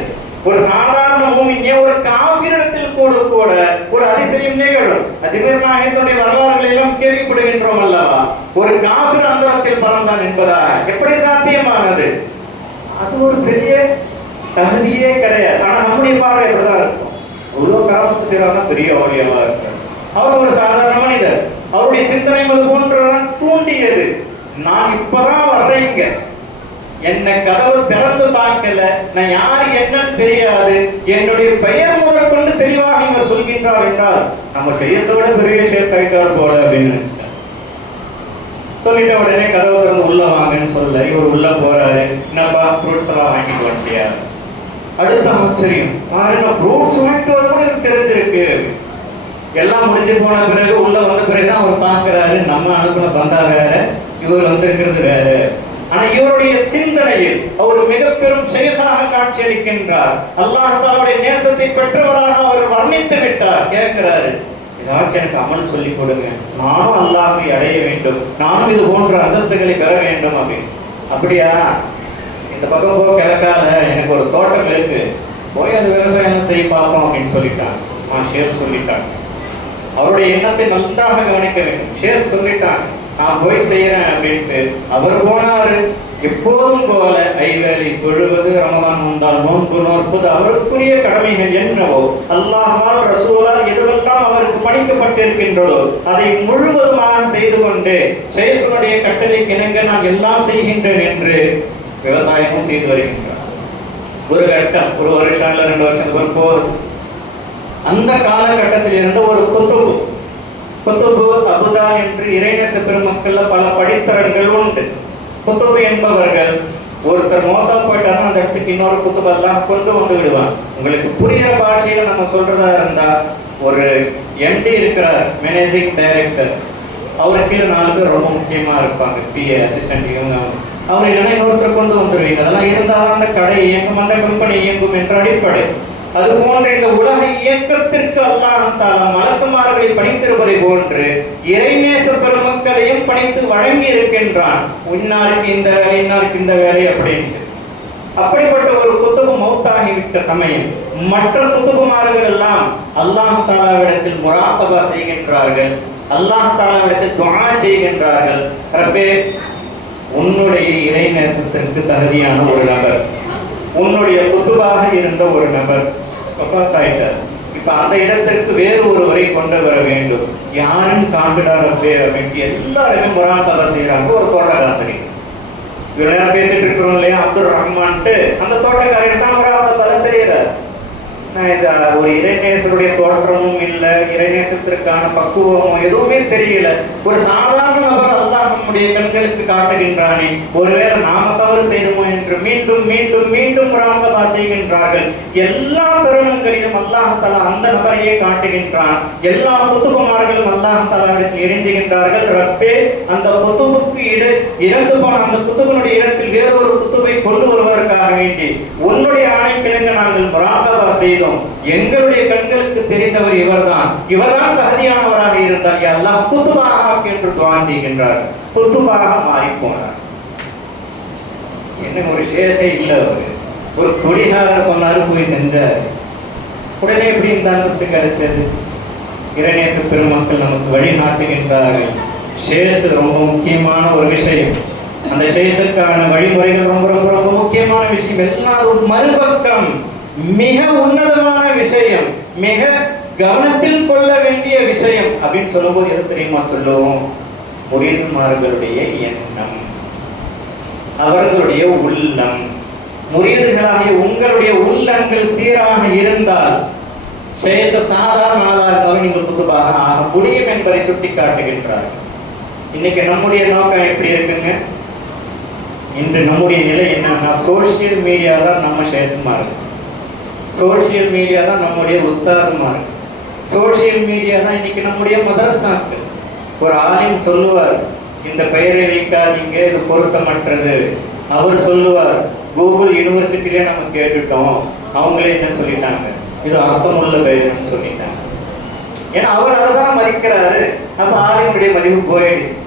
ஒரு சாதாரண மூமிங்க ஒரு காஃபிரிடத்தில் கூட ஒரு அதிசயம் நிகழும். அஜ்மீர் நாயகத்துடைய வரலாறுகளை எல்லாம் கேள்விப்படுகின்றோம் அல்லவா? ஒரு காஃபிர் அந்தரத்தில் பறந்தான் என்பதா எப்படி சாத்தியமானது? அது ஒரு பெரிய தகுதியே கிடையாது. ஆனா நம்முடைய பார்வை எப்படிதான் இருக்கும்? அவ்வளோ கராமத்து செய்யறாருன்னா பெரிய அவலியாவா இருக்கார். அவர் ஒரு சாதாரண மனிதர். அவருடைய சிந்தனை அது போன்றதான் தூண்டியது. நான் இப்பதான் வர்றேங்க, என்ன கதவு திறந்து பார்க்கல, நான் யாரு என்னன்னு தெரியாது, என்னுடைய பெயர் முதல் கொண்டு தெளிவாக இவர் சொல்கின்றார் என்றால் நம்ம செய்யறதை விட பெரிய ஷேக் ஆயிட்டார் போல அப்படின்னு நினைச்சிட்டார். சொல்லிட்ட உடனே கதவு திறந்து உள்ள வாங்கன்னு சொல்ல இவர் உள்ள போறாரு. என்னப்பா ஃப்ரூட்ஸ் எல்லாம் வாங்கிட்டு வந்துட்டியா? அடுத்த ஆச்சரியம், பாருங்க ஃப்ரூட்ஸ் வாங்கிட்டு வர கூட எனக்கு தெரிஞ்சிருக்கு. எல்லாம் முடிஞ்சு போன பிறகு உள்ள வந்த பிறகுதான் அவர் பார்க்கிறாரு, நம்ம இவர் வந்திருக்கிறது வேற. ஆனா இவருடைய சிந்தனையில் அவர் மிக பெரும் ஷேகாக காட்சியளிக்கின்றார். அல்லாஹ் தஆலாவுடைய நேசத்தை பெற்றவராக அவர் வர்ணித்து விட்டார். கேட்கிறாரு, ஏதாச்சும் எனக்கு அமல் சொல்லிக் கொடுங்க, நானும் அல்லாஹ்வை அடைய வேண்டும், நானும் இது போன்ற அந்தஸ்துகளை பெற வேண்டும் அப்படின்னு. அப்படியா, இந்த பக்கம் போ, கிழக்கால எனக்கு ஒரு தோட்டம் இருக்கு, போய் அது விவசாயம் செய்ய பார்ப்போம் அப்படின்னு சொல்லிட்டான். ஷேர் சொல்லிட்டாங்க. அவருடைய எண்ணத்தை நன்றாக கவனிக்க வேண்டும். ஷேர் சொல்லிட்டாங்க, நான் போய் செய்யறேன் அப்படின்ட்டு அவர் போனாரு. எப்போதும் போல ஐவேளை தொழுவது, ரமலான் வந்தால் நோன்பு நோற்பது, அவருக்குரிய கடமைகள் என்னவோ அல்லாஹ்வால் ரசூலால் எதுவெல்லாம் அவருக்கு பணிக்கப்பட்டிருக்கின்றதோ அதை முழுவதுமாக செய்து கொண்டு ஷேഖுடைய கட்டளைக்கு இணங்க நான் எல்லாம் செய்கின்றேன் என்று விவசாயமும் செய்து வருகின்றார். ஒரு கட்டம், ஒரு வருஷம் இல்ல 2 வருஷத்துக்கு போகுது. அந்த காலகட்டத்தில் இருந்த ஒரு குத்துபு அபுதா என்று இறைநேச பெருமக்கள்ல பல படித்தரங்கள் உண்டு. குத்துபு என்பவர்கள் ஒருத்தர் மோதா போயிட்டாலும் அந்த இடத்துக்கு இன்னொரு குத்துபெல்லாம் கொண்டு வந்து விடுவான். உங்களுக்கு புரிகிற பாஷையில நம்ம சொல்றதா இருந்தா, ஒரு எம்டி இருக்கிறார், மேனேஜிங் டைரக்டர், அவருக்கு 4 பேர் ரொம்ப முக்கியமா இருப்பாங்க, பிஏ அசிஸ்டன்ட், இவங்க. அவர் இல்லைன்னா இன்னொருத்தர் கொண்டு வந்துடுவீங்க. அதெல்லாம் இருந்தாலும் அந்த கடை இயங்கும், அந்த கம்பெனி இயங்கும் என்ற அடிப்படை. அது போன்ற இந்த உலக இயக்கத்திற்கு அல்லாஹ் தஆலா மலக்குமார்களை பணித்திருப்பதை போன்று இறைநேச பெருமக்களையும் பணித்து வழங்கி இருக்கின்றான். இன்னாருக்கு இந்த வேலை, இன்னாருக்கு இந்த வேலை அப்படின்னு. அப்படிப்பட்ட ஒரு குத்துபு மௌத்தாகிவிட்ட சமயம் மற்ற குத்துபுமார்கள் எல்லாம் அல்லாஹ் தஆலாவிடத்தில் முராகபா செய்கின்றார்கள், அல்லாஹ் தஆலாவிடத்தில் துஆ செய்கின்றார்கள். ரப்பே, உன்னுடைய இறைநேசத்திற்கு தகுதியான ஒரு நபர், உன்னுடைய குத்துபாக இருந்த ஒரு நபர் வஃபாத்தாயிட்டார். இப்ப அந்த இடத்திற்கு வேறு ஒருவரை கொண்டு வர வேண்டும். யாரும் காண்பிடார் அப்படின்னு எல்லாருமே முராகபா செய்யறாங்க. ஒரு தோட்டக்காரர், இவ்வளவு நேரம் பேசிட்டு இருக்கிறோம் இல்லையா, அப்துல் ரஹ்மான்ட்டு, அந்த தோட்டக்காரர் தான் முராகபா தெரிகிறார். ஒரு இறைநேசருடைய தோற்றமும் இல்லை, இறைநேசத்திற்கான பக்குவமும் எதுவுமே தெரியல. ஒரு சாதாரண நபர் அல்லாஹ் நம்முடைய கண்களுக்கு காட்டுகின்றானே, ஒருவேளை நாம தவறு செய்யணுமோ என்று மீண்டும் மீண்டும் மீண்டும் முராகபா செய்கின்றார்கள். எல்லா தருணங்களிலும் அல்லாஹ் தஆலா அந்த நபரையே காட்டுகின்றான். எல்லா குத்துபுமார்களும் அல்லாஹ் தஆலாவிடத்தில் இறைஞ்சுகின்றார்கள். ரப்பே, அந்த குத்துபுக்கு இறந்து போன அந்த குத்துபனுடைய இடத்தில் வேறொரு குத்துபை கொண்டு வருவதற்காக வேண்டி உன்னுடைய ஆணைக்கிணங்க நாங்கள் முராகபா செய்தோம். எங்களுடைய கண்களுக்கு தெரிந்தவர் இவர்தான் தகுதியானவராக இருந்தார். அல்லாஹ் குத்துபாக என்று துஆ செய்கின்றார். குத்துபாக மாறி போனார். என்ன ஒரு சேஷே இல்ல, ஒரு குடிகாரர் சொன்னாரு, போய் செஞ்சார். உடனே எப்படி இந்த அந்தஸ்து கிடைச்சது? இறைநேச பெருமக்கள் நமக்கு வழிகாட்டுகின்றார்கள். ஷேഖ் ரொம்ப முக்கியமான ஒரு விஷயம். அந்த ஷேഖுக்கான வழிமுறைகள் ரொம்ப ரொம்ப ரொம்ப முக்கியமான விஷயம். எல்லாம் ஒரு மறுபக்கம், மிக உன்னதமான விஷயம், மிக கவனத்தில் கொள்ள வேண்டிய விஷயம் அப்படின்னு சொல்லும்போது எது தெரியுமா சொல்லுவோம்? முரீதுமார்களுடைய எண்ணம், அவர்களுடைய உள்ளம். முரீதுகளாகிய உங்களுடைய உள்ளங்கள் சீராக இருந்தால் ஷேഖ் சாதாரண ஆளாக நீங்கள் குத்துபாக ஆக முடியும் என்பதை சுட்டி காட்டுகின்றார். இன்னைக்கு நம்முடைய நோக்கம் எப்படி இருக்குங்க? இன்று நம்முடைய நிலை என்னன்னா, சோசியல் மீடியா தான் நம்ம ஷேഖுமா இருக்கு, சோசியல் மீடியா தான் நம்முடைய உஸ்தாதுமா இருக்கு, சோசியல் மீடியா தான் இன்னைக்கு நம்முடைய மதரசாக்கு. ஒரு ஆலிம் சொல்லுவார், இந்த பெயரை வைக்காதீங்க, இது பொருத்தமற்றது. அவர் சொல்லுவார், கூகுள் யூனிவர்சிட்டியிலே நம்ம கேட்டுட்டோம், அவங்களே என்ன சொல்லிட்டாங்க, இது அர்த்தமுள்ள பெயர்னு சொல்லிட்டாங்க. ஏன்னா அவர் அதான் மதிக்கிறாரு. அப்ப ஆலிமுடைய மதிப்பு போயிடுச்சு.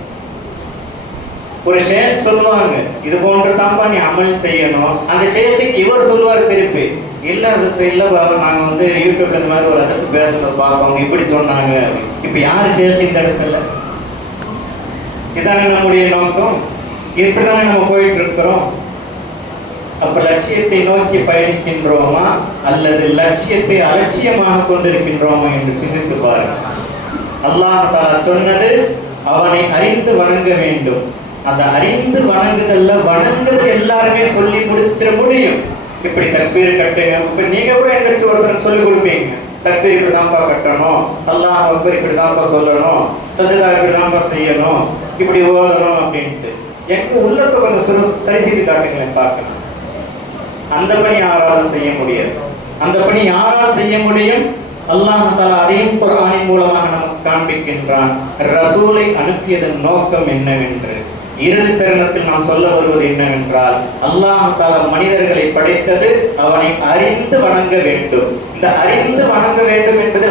ஒரு ஷேக் சொல்லுவாங்க, இது போன்று தான்ப்பா நீ அமல் செய்யணும். அந்த ஷேக்கு இவர் சொல்லுவார் திருப்பி, இல்லை அதுக்கு இல்லை பாபா, நாங்கள் வந்து யூடியூப்ல இந்த மாதிரி ஒரு அசத்து பேசுறத பார்ப்போம், இப்படி சொன்னாங்க. இப்போ யார் ஷேக் இந்த இடத்துல? இதானே நம்முடைய நோக்கம், இப்படிதானே நம்ம போயிட்டு இருக்கிறோம். அப்ப லட்சியத்தை நோக்கி பயணிக்கின்றோமா அல்லது லட்சியத்தை அலட்சியமாக கொண்டிருக்கின்றோமா என்று சிந்தித்து பாருங்கள். அல்லாஹ் தஆலா சொன்னது அவனை அறிந்து வணங்க வேண்டும். அந்த அறிந்து வணங்குதல்ல வணங்குதல் எல்லாருமே சொல்லி முடிச்சிட முடியும். இப்படி தக்பீர் கட்டுங்க, இப்ப நீங்க கூட எந்திரிச்சு ஒருத்தருக்கு சொல்லி கொடுப்பீங்க, தக்பீர் இப்படிதான்ப்பா கட்டணும், அல்லாஹ் அக்பர் இப்படிதான்ப்பா சொல்லணும், சஜதா இப்படிதான்ப்பா செய்யணும், இப்படி ஓதணும் அப்படின்ட்டு. எனக்கு உள்ளத்தை கொஞ்சம் சரி செய்து காட்டுங்களேன் பார்க்கலாம். அந்த பணி யாராலும் செய்ய முடியாது. அந்த பணி யாரால் செய்ய முடியும்? அல்லாஹ் தஆலா அதையும் குர்ஆனின் மூலமாக நமக்கு காண்பிக்கின்றான். ரசூலை அனுப்பியதன் நோக்கம் என்னவென்று. இறுதி தருணத்தில் நாம் சொல்ல வருவது என்னவென்றால், அல்லாஹ் தஆலா மனிதர்களை படைத்தது அவனை அறிந்து வணங்க வேண்டும். இந்த அறிந்து வணங்க வேண்டும் என்பது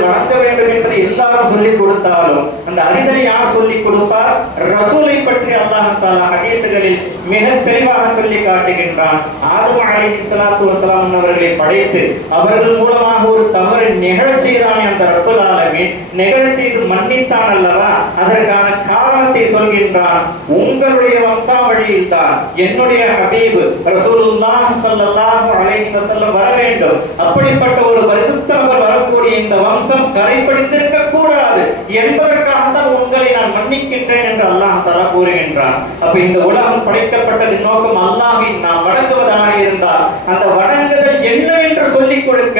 எல்லாரும் சொல்லிக் கொடுத்தாலும் அந்த அறிதலை யார் சொல்லிக் கொடுப்பார்? ரசூலை பற்றி அல்லாஹ் தஆலா ஹதீஸ்களில் மிக தெளிவாக சொல்லி காட்டுகின்றான். ஆதம் அலைஹிஸ்ஸலாத்து வஸலாம் அவர்களை படைத்து அவர்கள் மூலமாக ஒரு தவறை நிகழச் செய்தான் அந்த ரப்பல் ஆலமீன். நிகழச் செய்து மன்னித்தான் அல்லவா? அதற்கான காரணத்தை சொல்கின்றான். உங்களுடைய வம்சாவழியில் தான் என்னுடைய ஹபீப் ரசூலுல்லாஹ் ஸல்லல்லாஹு அலைஹி வஸல்லம் வர வேண்டும். அப்படிப்பட்ட ஒரு பரிசுத்த நபர் வரக்கூடிய இந்த வம்சம் கரைபடிந்திருக்க கூடாது என்பதற்காக தான் உங்களை நான் மன்னிக்கின்றேன் என்று அல்லாஹ் தஆலா கூறுகின்றான். அப்ப இந்த உலகம் படைக்கப்பட்டதின் நோக்கம் அல்லாஹ்வை நாம் வணங்குவதாக இருந்தால் அந்த வணங்குதல் என்ன என்று சொல்லிக் கொடுக்க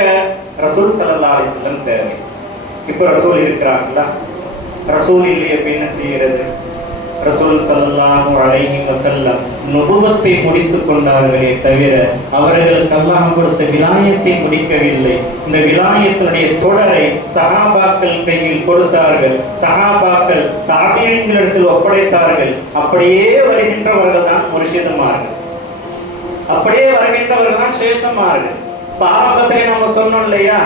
ரசூல் ஸல்லல்லாஹு அலைஹி வஸல்லம் தேவை. இப்ப ரசூல் இருக்கிறாங்களா? ரசூல் இல்லையே என்ன செய்கிறது? ரசூல் ஸல்லல்லாஹு அலைஹி வஸல்லம் நுபுவத்தை முடித்துக் கொண்டார்களே தவிர அவர்களுக்கு அல்லாஹ் கொடுத்த விலாயத்தை முடிக்கவில்லை. இந்த விலாயத்தினுடைய தொடரை சஹாபாக்கள் கையில் கொடுத்தார்கள். சஹாபாக்கள் தாபியீன்களிடத்தில் ஒப்படைத்தார்கள். அப்படியே வருகின்றவர்கள் தான் முர்ஷிதுமார்கள், அப்படியே வருகின்றவர்கள் தான் ஷேഖமார்கள். ஆரம்பத்திலே நம்ம சொன்னோம் இல்லையா,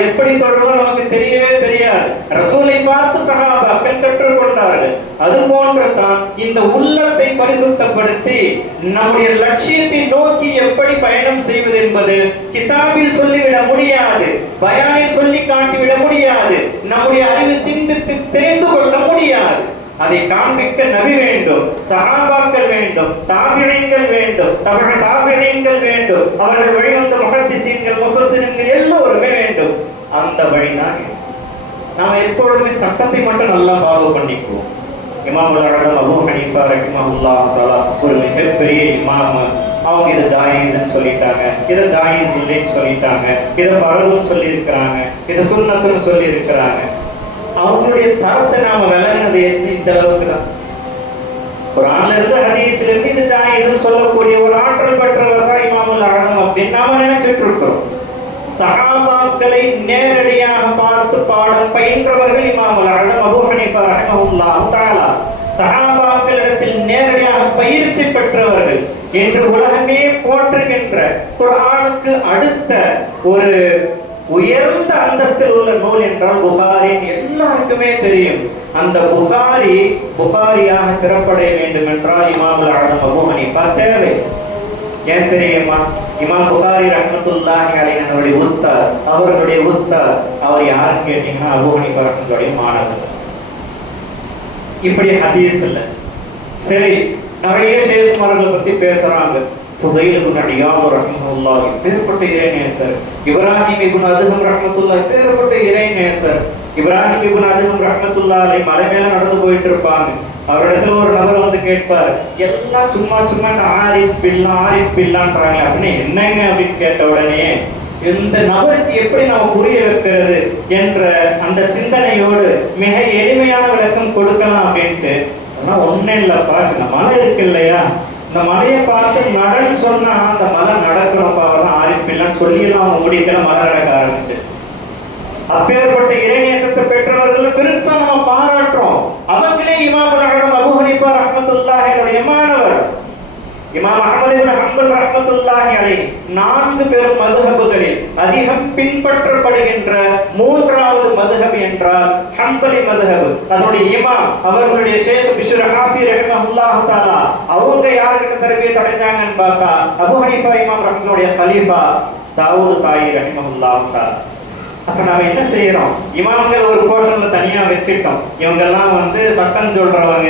எப்படி தொடர்பு நமக்கு தெரியவே தெரியாது. ரசூலை பார்த்து சஹாபாக்கள் கற்றுக்கொண்டார்கள். அது போன்றுதான் இந்த உள்ளத்தை பரிசுத்தப்படுத்தி நம்முடைய லட்சியத்தை நோக்கி எப்படி பயணம் செய்வது என்பது கிதாபில் சொல்லிவிட முடியாது, பயானில் சொல்லி காட்டிவிட முடியாது, நம்முடைய அறிவு சிந்தித்து தெரிந்து கொள்ள முடியாது. அதை காண்பிக்க நபி வேண்டும், சஹாபாக்கள் வேண்டும், தாபிஈன்கள் வேண்டும், தாபிஈன்கள் வேண்டும், அவர்கள் வழிவந்த முஹத்திஸீன்கள், முஃபஸ்ஸிரீன்கள் எல்லோருமே வேண்டும். அந்த வழிதான் நாம் எப்பொழுதுமே சட்டத்தை மட்டும் நல்லா ஃபாலோ பண்ணிக்குவோம். இமாம் அல்-அஅலம் அபூ ஹனீஃபா ரஹிமஹுல்லாஹ் தஆலா ஒரு மிகப்பெரிய இமாம். அவங்க இதை ஜாயிஸ்ன்னு சொல்லிட்டாங்க, இதை ஜாயிஸ் இல்லைன்னு சொல்லிட்டாங்க, இதை ஃபர்துன்னு சொல்லியிருக்கிறாங்க, இதை சுன்னத்துன்னு சொல்லியிருக்கிறாங்க. அவங்களுடைய தரத்தை நாம விளங்கினது இந்த அளவுக்கு தான். குர்ஆன்ல இருந்து ஹதீஸ்ல இருந்து இது ஜாயிஸ்ன்னு சொல்லக்கூடிய ஒரு ஆற்றல் பெற்றவர் தான் இமாம் அல்-அஅலம் அப்படின்னு நாம நினைச்சிட்டு இருக்கோம். சஹாபாக்களை நேரடியாக பார்த்து பாடம் பயின்றவர்கள் இமாம் அல்-அஅலம் அபூ ஹனீஃபா ரஹிமஹுல்லாஹ் தஆலா. சஹாபாக்களிடத்தில் நேரடியாக பயிற்சி பெற்றவர்கள் என்று உலகமே போற்றுகின்ற குர்ஆனுக்கு அடுத்த ஒரு உயர்ந்த அந்தஸ்தில் உள்ள நூல் என்றால் புகாரி. எல்லாருக்குமே தெரியும். அந்த புகாரியாக சிறப்படைய வேண்டும் என்றால் இமாம் அல்-அஅலம் அபூ ஹனீஃபா தேவை. ஏன் தெரியுமா? இமாம் புகாரி ரஹ்மத்துல்லாஹி அலைஹி அவர்களுடைய உஸ்தாத் அவர் யாருன்னு கேட்டீங்கன்னா அபூ ஹனீஃபா ரஹ்மத்துல்லாஹி மாணவர். இப்படி ஹதீஸ் இல்ல. சரி, நிறைய ஷேഖ்மார்களை பத்தி பேசுறாங்க. ஃபுதைல் இப்னு இயாத் ரஹ்மத்துல்லாஹி பேர்பட்ட இறைநேசர், இப்ராஹிம் இப்னு அதுஹம் ரஹ்மத்துல்லாஹி பேர்பட்ட இறைநேசர். இப்ராஹிம் இப்னு அதுஹம் ரஹ்மத்துல்லாஹி மலை மேல நடந்து போயிட்டு இருப்பாங்க. அவரிடத்துல ஒரு நபர் வந்து கேட்பார், எல்லாம் சும்மா இந்த ஆரிஃப் பில்லான்றாங்க அப்படின்னு என்னங்க அப்படின்னு கேட்ட உடனே இந்த நபருக்கு எப்படி நாம் புரிய வைக்கிறது என்ற அந்த சிந்தனையோடு மிக எளிமையான விளக்கம் கொடுக்கலாம் அப்படின்ட்டு. ஆனா ஒன்னும் இல்லப்பா, இந்த மலை இருக்கு இல்லையா, இந்த மலையை பார்த்து நடன்னு சொன்னா அந்த மலை நடக்கணும் பாவதான் ஆரிஃப் பில்லான்னு சொல்லி அவங்க முடிக்கல, மலை நடக்க ஆரம்பிச்சு. அப்பேற்பட்ட இறைநேசத்தை பெற்றவர்கள் பெருசா நம்ம பாராட்டுறோம். அவங்களே இமாம் அல்-அஅலம் அபூ ஹனீஃபா ரஹ்மத்துல்லாஹி அலைஹி மாணவர். இமாம் அஹ்மத் இப்னு ஹம்பல் ரஹ்மத்துல்லாஹி அலைஹி 4 பெரும் மதுஹபுகளில் அதிகம் பின்பற்றப்படுகின்ற 3வது மதுஹப் என்றால் ஹம்பலி மதுஹப். அதனுடைய இமாம் அவர்களுடைய ஷேக் பிஷ்ர் ஹாஃபி ரஹிமஹுல்லாஹ் தஆலா அவங்க யார்கிட்ட தர்பியத் அடைஞ்சாங்கன்னு பார்த்தா அபூ ஹனீஃபா இமாம் ரஹ்மத்துல்லாஹி கலீஃபா தாவூத் தாயி ரஹிமஹுல்லாஹ் தஆலா. அப்ப நாம என்ன செய்யறோம்? இமாம்கள் ஒரு போர்ஷன்ல தனியா வச்சுட்டோம், இவங்கெல்லாம் வந்து சட்டம் சொல்றவங்க.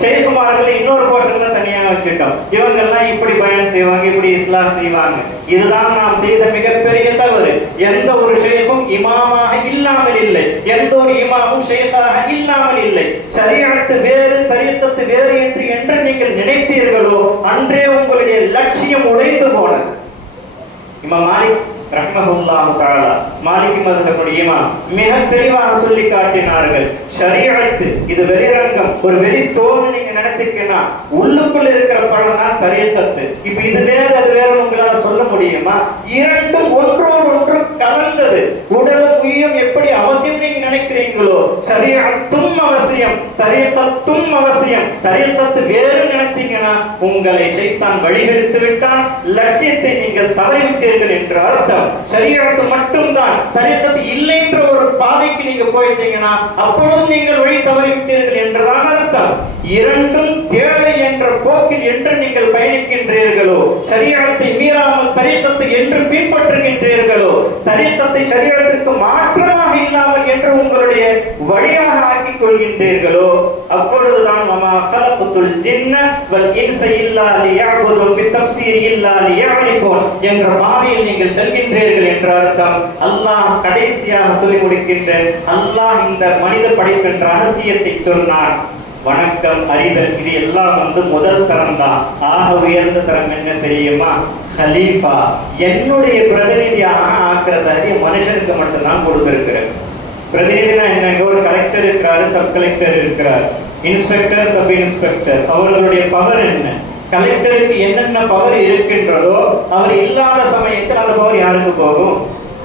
ஷேഖ்மார்கள் இன்னொரு போர்ஷன்ல தனியா வச்சுட்டோம், இவங்கெல்லாம் இப்படி பயன் செய்வாங்க, இப்படி இஸ்லாம் செய்வாங்க. இதுதான் நாம் செய்த மிகப்பெரிய தவறு. எந்த ஒரு ஷேഖும் இமாமாக இல்லாமல் இல்லை, எந்த ஒரு இமாமும் ஷேഖாக இல்லாமல் இல்லை. ஷரீஅத்து வேறு, தரீகத்து வேறு என்று நீங்கள் நினைத்தீர்களோ அன்றே உங்களுடைய லட்சியம் உடைந்து போனது. இமாம் மாலிக் ரஹ்மஹுல்லாஹ் தஆலா மாலிகி மذஹபுடைய இமாம் மிக தெளிவாக சொல்லி காட்டினார்கள், ஷரீஅத் இது வெளிரங்கம், ஒரு வெளி தோல் நீங்க நினைச்சிக்கனா உள்ளுக்குள்ள இருக்கிற பழம் தான் தரீகத்து. இப்ப இது வேற அது வேற உங்களால சொல்ல முடியுமா? இரண்டும் ஒன்றோடு ஒன்று கலந்தது. உடலும் உயிரும் எப்படி அவசியம் நீங்க நினைக்கிறீங்களோ ஷரீஅத்தும் அவசியம், தரீகத்தும் அவசியம். தரீக்கத்து வேறு நினைச்சீங்கன்னா உங்களை ஷைத்தான் வழிகெடுத்து விட்டான், லட்சியத்தை நீங்கள் தவறிவிட்டீர்கள் என்று அர்த்தம். ஷரியஅத்து மட்டும்தான், தரீக்கத்து இல்லை என்ற ஒரு பாதைக்கு நீங்க போயிட்டீங்கன்னா அப்பொழுது நீங்கள் வழி தவறிவிட்டீர்கள் என்றுதான் அர்த்தம். இரண்டும் தேவை என்ற போக்கில் என்று நீங்கள் பயணிக்கின்றீர்களோ, ஷரியஅத்தை மீறாமல் தரீக்கத்தை என்று பின்பற்றுகின்றீர்களோ, தரீக்கத்தை ஷரியஅத்திற்கு மாற்றமாக இல்லாமல் என்று உங்களுடைய வழியாக ஆக்கிக் கொள்கின்றீர்களோ, அப்பொழுதுதான் வமா ஸலக்துல் ஜின்ன வல் இன்ஸ இல்லா லியஅபுதுன் ஃபி தஃப்ஸீர் இல்லா லியஅரிஃபூன் என்ற பாதையில் நீங்கள் செல்கின்றீர்கள் என்ற அர்த்தம். அல்லாஹ் கடைசியாக சொல்லி முடிக்கின்றான். அல்லாஹ் இந்த மனித படைப்பின் ரகசியத்தை சொன்னான். வணக்கம், அறிதல், இது எல்லாம் முதல் தரம் தான். ஆக உயர்ந்த தரம் என்ன தெரியுமா? ஹலீஃபா, என்னுடைய பிரதிநிதியாக ஆக்குறதாரி மனுஷனுக்கு மட்டும்தான் கொடுத்திருக்கிறேன். பிரதிநிதினா என்ன? ஒரு கலெக்டர் இருக்கிறாரு, சப் கலெக்டர் இருக்கிறார், இன்ஸ்பெக்டர், சப் இன்ஸ்பெக்டர். அவர்களுடைய பவர் என்ன? கலெக்டருக்கு என்னென்ன பவர் இருக்கின்றதோ அவர் இல்லாத சமயத்தில் அந்த பவர் யாருக்கு போகும்?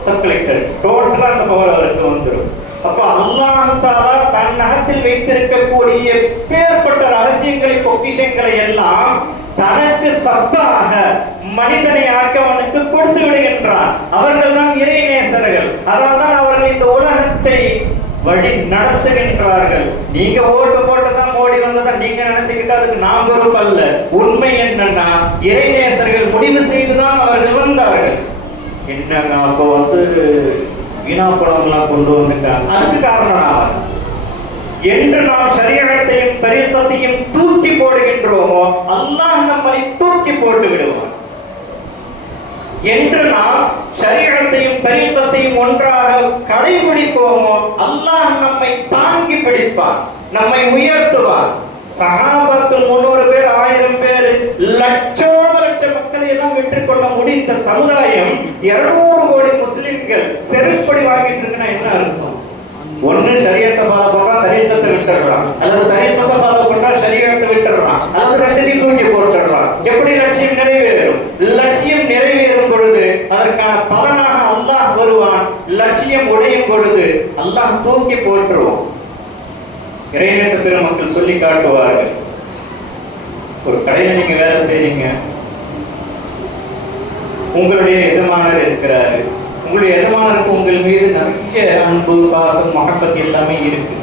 Sub collector. டோட்டலா அந்த பவர் அவருக்கு வந்துடும். அப்ப அல்லாஹ் தஆலா தன் நகத்தில் வைத்திருக்கக்கூடிய பேர்பட்ட ரகசியங்களை, பொக்கிஷங்களை எல்லாம் தனக்கு சத்தாக மனிதனை ஆக்கவனுக்கு கொடுத்து விடுகின்றான். அவர்கள் தான் இறை நேசர்கள். அதனால்தான் அவர்கள் இந்த உலகத்தை வழி நடத்துகின்றார்கள். நீங்க ஓட்டு போட்டதான் மோடி வந்ததான் நீங்க நினைச்சுக்கிட்டு அதுக்கு நாம் பொறுப்பல்ல. உண்மை என்னன்னா இறை நேசர்கள் முடிவு செய்துதான் அவர்கள் வந்தார்கள். என்னங்க அப்போ வீணா பழம்லாம் கொண்டு வந்துட்டாங்க, அதுக்கு காரணம் என்று நாம் ஷரியஅத்தையும் தரீக்கத்தையும் தூக்கி போடுகின்றோமோ அல்லாஹ் நம்மை தூக்கி போட்டு விடுவார். என்று நாம் ஷரியஅத்தையும் தரீக்கத்தையும் ஒன்றாக கடைபிடிப்போமோ அல்லாஹ் நம்மை தாங்கி பிடிப்பார், நம்மை உயர்த்துவார். சஹாபாக்கள் 300 பேர், 1000 பேர், லட்சோப லட்ச மக்களை எல்லாம் வெற்றிக் கொள்ள முடிந்த சமுதாயம் 200 கோடி முஸ்லிம்கள் செருப்படி வாங்கிட்டு இருக்குன்னா என்ன அர்த்தம்? ஒண்ணு ஷரியத்தை ஃபாலோ பண்றான், தரீக்கத்தை விட்டுறான், அல்லது தரீக்கத்தை ஃபாலோ பண்றான், ஷரியத்தை விட்டுறான், அல்லது ரெண்டையும் தூக்கி போட்டுறான். எப்படி லட்சியம் நிறைவேறும்? லட்சியம் நிறைவேறும் பொழுது அதற்கான பலனாக அல்லாஹ் வருவான். லட்சியம் உடையும் பொழுது அல்லாஹ் தூக்கி போட்டுருவான். இறைநேச பெருமக்கள் சொல்லி காட்டுவார்கள். ஒரு கடையில நீங்க வேலை செய்றீங்க, உங்களுடைய எஜமானர் இருக்கிறாரு. உங்களுடைய எஜமானருக்கு உங்கள் மீது நிறைய அன்பு, பாசம், மகப்பத் எல்லாமே இருக்கு.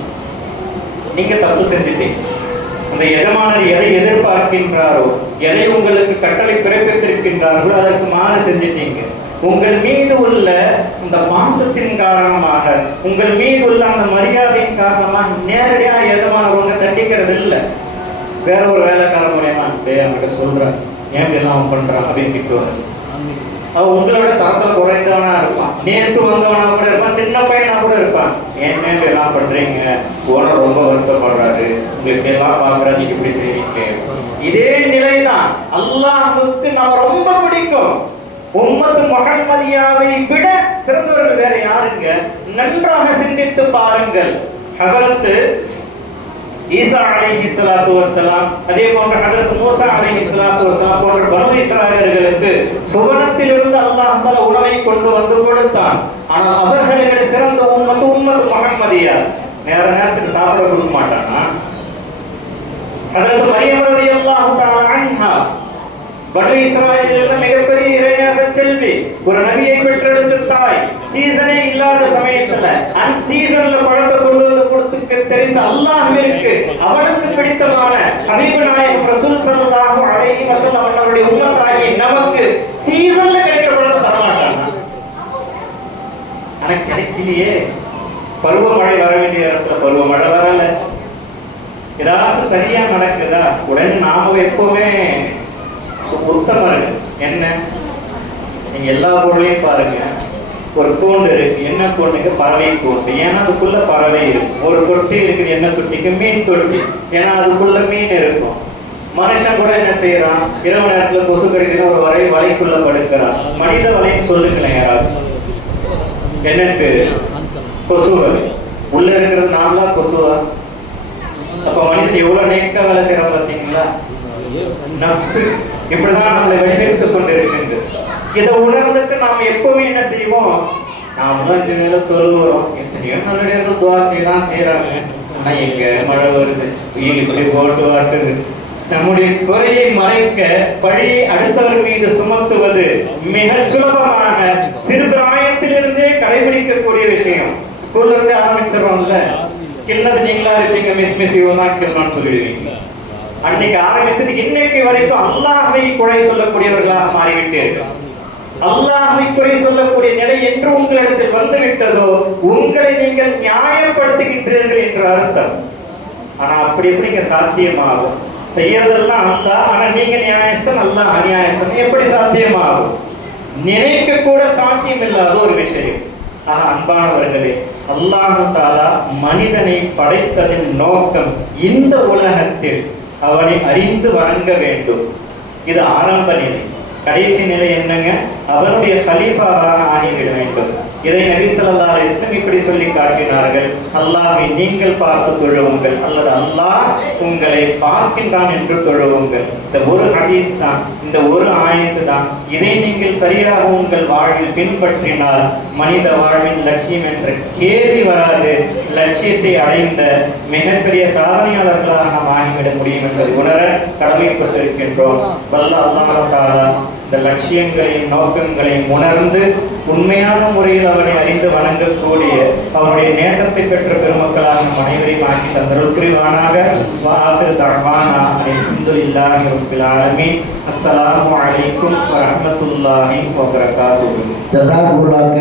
நீங்க தப்பு செஞ்சுட்டீங்க. அந்த எஜமானர் எதை எதிர்பார்க்கின்றாரோ, எதை உங்களுக்கு கட்டளை பிறப்பித்திருக்கின்றார்களோ அதற்கு மாறு செஞ்சுட்டீங்க. உங்கள் மீது உள்ள இந்த பாசத்தின் காரணமாக, உங்கள் மீது உள்ள அந்த மரியாதையின் காரணமாக நேரடியாக எஜமானவங்க தண்டிக்கிறது இல்லை. வேற ஒரு வேலைக்கார மூலியமா அவங்ககிட்ட சொல்றேன், ஏன் எல்லாம் பண்றான் அப்படின்னு திட்டுவாங்க. அவன் உங்களோட தரத்தில் குறைந்தவனா இருப்பான், நேற்று வந்தவனா கூட இருப்பான், சின்ன பையனா கூட இருப்பான். ஏன் எல்லாம் பண்றீங்க, ஓனர் ரொம்ப வருத்தப்படுறாரு, உங்களுக்கு எல்லாம் பாக்குறா, நீங்க இப்படி செய்றீங்க. இதே நிலைதான் அல்லாஹ்வுக்கு நம்ம ரொம்ப பிடிக்கும். உம்மத்து முஹம்மதியாவை விட சிறந்தவர்கள் வேற யாருங்க? நன்றாக சிந்தித்து பாருங்கள். ஹஜரத் ஈசா அலைஹிஸ்ஸலாத்து வஸ்ஸலாம், அதே போன்ற ஹஜரத் மூசா அலைஹிஸ்ஸலாத்து வஸ்ஸலாம் போன்ற பனு இஸ்ராயேலர்களுக்கு சுவனத்திலிருந்து அல்லாஹ் தஆலா உணவை கொண்டு வந்து கொடுத்தான். ஆனால் அவர்களை விட சிறந்த உம்மத்து முஹம்மதியா நேரத்துக்கு சாப்பிட கொடுக்க மாட்டானா? ஹஜரத் மரியம் ரலியல்லாஹு தஆலா அன்ஹா பனு இஸ்ராயேலில் மிகப்பெரிய இறைநேச செல்வி, ஒரு நபியை பெற்றெடுத்த தாய். சீசனே இல்லாத சமயத்துல அன்சீசன்ல பழத்தை கொண்டு வந்து கொடுத்துக்க தெரிந்த அல்லாஹ்விற்கு அவனுக்கு பிடித்தமான ஹபீபு நாயகம் ரசூல் ஸல்லல்லாஹு அலைஹி வஸல்லம் அவர்களுடைய உம்மத்தாகி நமக்கு சீசன்ல கிடைக்கிற பழத்தை தர மாட்டாங்க. ஆனா கிடைக்கலையே. பருவமழை வர வேண்டிய இடத்துல பருவமழை வரல. ஏதாச்சும் சரியா நடக்குதா? உடனே நாம எப்பவுமே உத்தமர்கள். என்ன, நீங்க எல்லா பொருளையும் பாருங்க. ஒரு கூண்டு இருக்கு, என்ன கூண்டுக்கு? பறவை கூண்டு. ஏன்னா அதுக்குள்ள பறவை இருக்கும். ஒரு தொட்டி இருக்குது, என்ன தொட்டிக்கு? மீன் தொட்டி. ஏன்னா அதுக்குள்ள மீன் இருக்கும். மனுஷன் கூட என்ன செய்யறான்? இரவு நேரத்துல கொசு கடிக்கிற ஒரு வலைக்குள்ள படுக்கிறான். மனித வலைன்னு சொல்லுங்களேன் யாராச்சும். என்னன்னு? கொசு வலை. உள்ள இருக்கிறது நாமளா கொசுவா? அப்ப மனிதன் எவ்வளவு நேக்க வேலை செய்யறான் பாத்தீங்களா? நப்சு இப்படிதான் நம்மளை வழிநடத்திக் கொண்டிருக்கின்றது. இதை உணர்ந்துட்டு நாம் எப்பவுமே என்ன செய்வோம்? நாம 5 நேரம் தொழுகிறோம், எத்தனையோ நல்ல துவா செய்யறாங்க. ஆனா எங்க மழை வருது, வெயில் இப்படி போட்டு வாட்டுது. நம்முடைய குறையை மறைக்க பழியை அடுத்தவர் மீது சுமத்துவது மிக சுலபமாக சிறு பிராயத்திலிருந்தே கடைபிடிக்கக்கூடிய விஷயம். ஸ்கூல்ல இருந்து ஆரம்பிச்சிடறோம்ல, கிண்ணது நீங்களா இருப்பீங்க, மிஸ் மிஸ் இவதான் கிண்ணான்னு சொல்லிடுவீங்க. அன்னைக்கு ஆரம்பிச்சது இன்னைக்கு வரைக்கும் அல்லாஹ்வை குறை சொல்லக்கூடியவர்களாக மாறிவிட்டே இருக்கிறோம். அல்லாஹ்வை குறை சொல்லக்கூடிய நிலை என்று உங்களிடத்தில் வந்து விட்டதோ உங்களை நீங்கள் நியாயப்படுத்துகின்றீர்கள் என்ற அர்த்தம். ஆனா அப்படி எப்படிங்க சாத்தியமாகும்? செய்யறதெல்லாம் அல்லா, ஆனா நீங்க நியாயஸ்தன், அல்லாஹ் அநியாயஸ்தன், எப்படி சாத்தியமாகும்? நினைக்க கூட சாத்தியம் இல்லாத ஒரு விஷயம். ஆக அன்பானவர்களே, அல்லாஹ் தஆலா மனிதனை படைத்ததின் நோக்கம் இந்த உலகத்தில் அவனை அறிந்து வணங்க வேண்டும். இது ஆரம்ப நிலை. கடைசி நிலை என்னங்க? அவனுடைய கலீஃபாவாக ஆகிவிட வேண்டும். இதை நபி ஸல்லல்லாஹு அலைஹி வஸல்லம் இப்படி சொல்லி காட்டினார்கள்: அல்லாஹ்வை நீங்கள் பார்த்து தொழுவுங்கள், அல்லது அல்லாஹ் உங்களை பார்க்கின்றான் என்று தொழுவுங்கள். இந்த ஒரு ஹதீஸ் தான், இந்த ஒரு ஆயத்து தான். இதை நீங்கள் சரியாக உங்கள் வாழ்வில் பின்பற்றினால் மனித வாழ்வின் லட்சியம் என்ற கேள்வி வராது. லட்சியத்தை அடைந்த மிகப்பெரிய சாதனையாளர்களாக நாம் ஆகிவிட முடியும் என்பதை உணர கடமைப்பட்டிருக்கின்றோம். வல்ல அல்லாஹ் தஆலா இந்த லட்சியங்களையும் நோக்கங்களையும் உணர்ந்து உண்மையான முறையில் அவனை அறிந்து வணங்கக்கூடிய அவருடைய நேசத்தை பெற்ற பெருமக்களாக நம் அனைவரையும் ஆக்கி தந்தருள் புரிவானாக. வாஹிர் தஅவானா அல்ஹம்துலில்லாஹி ரப்பில் ஆலமீன். அஸ்ஸலாமு அலைக்கும் வரஹ்மத்துல்லாஹி வபரகாத்துஹு.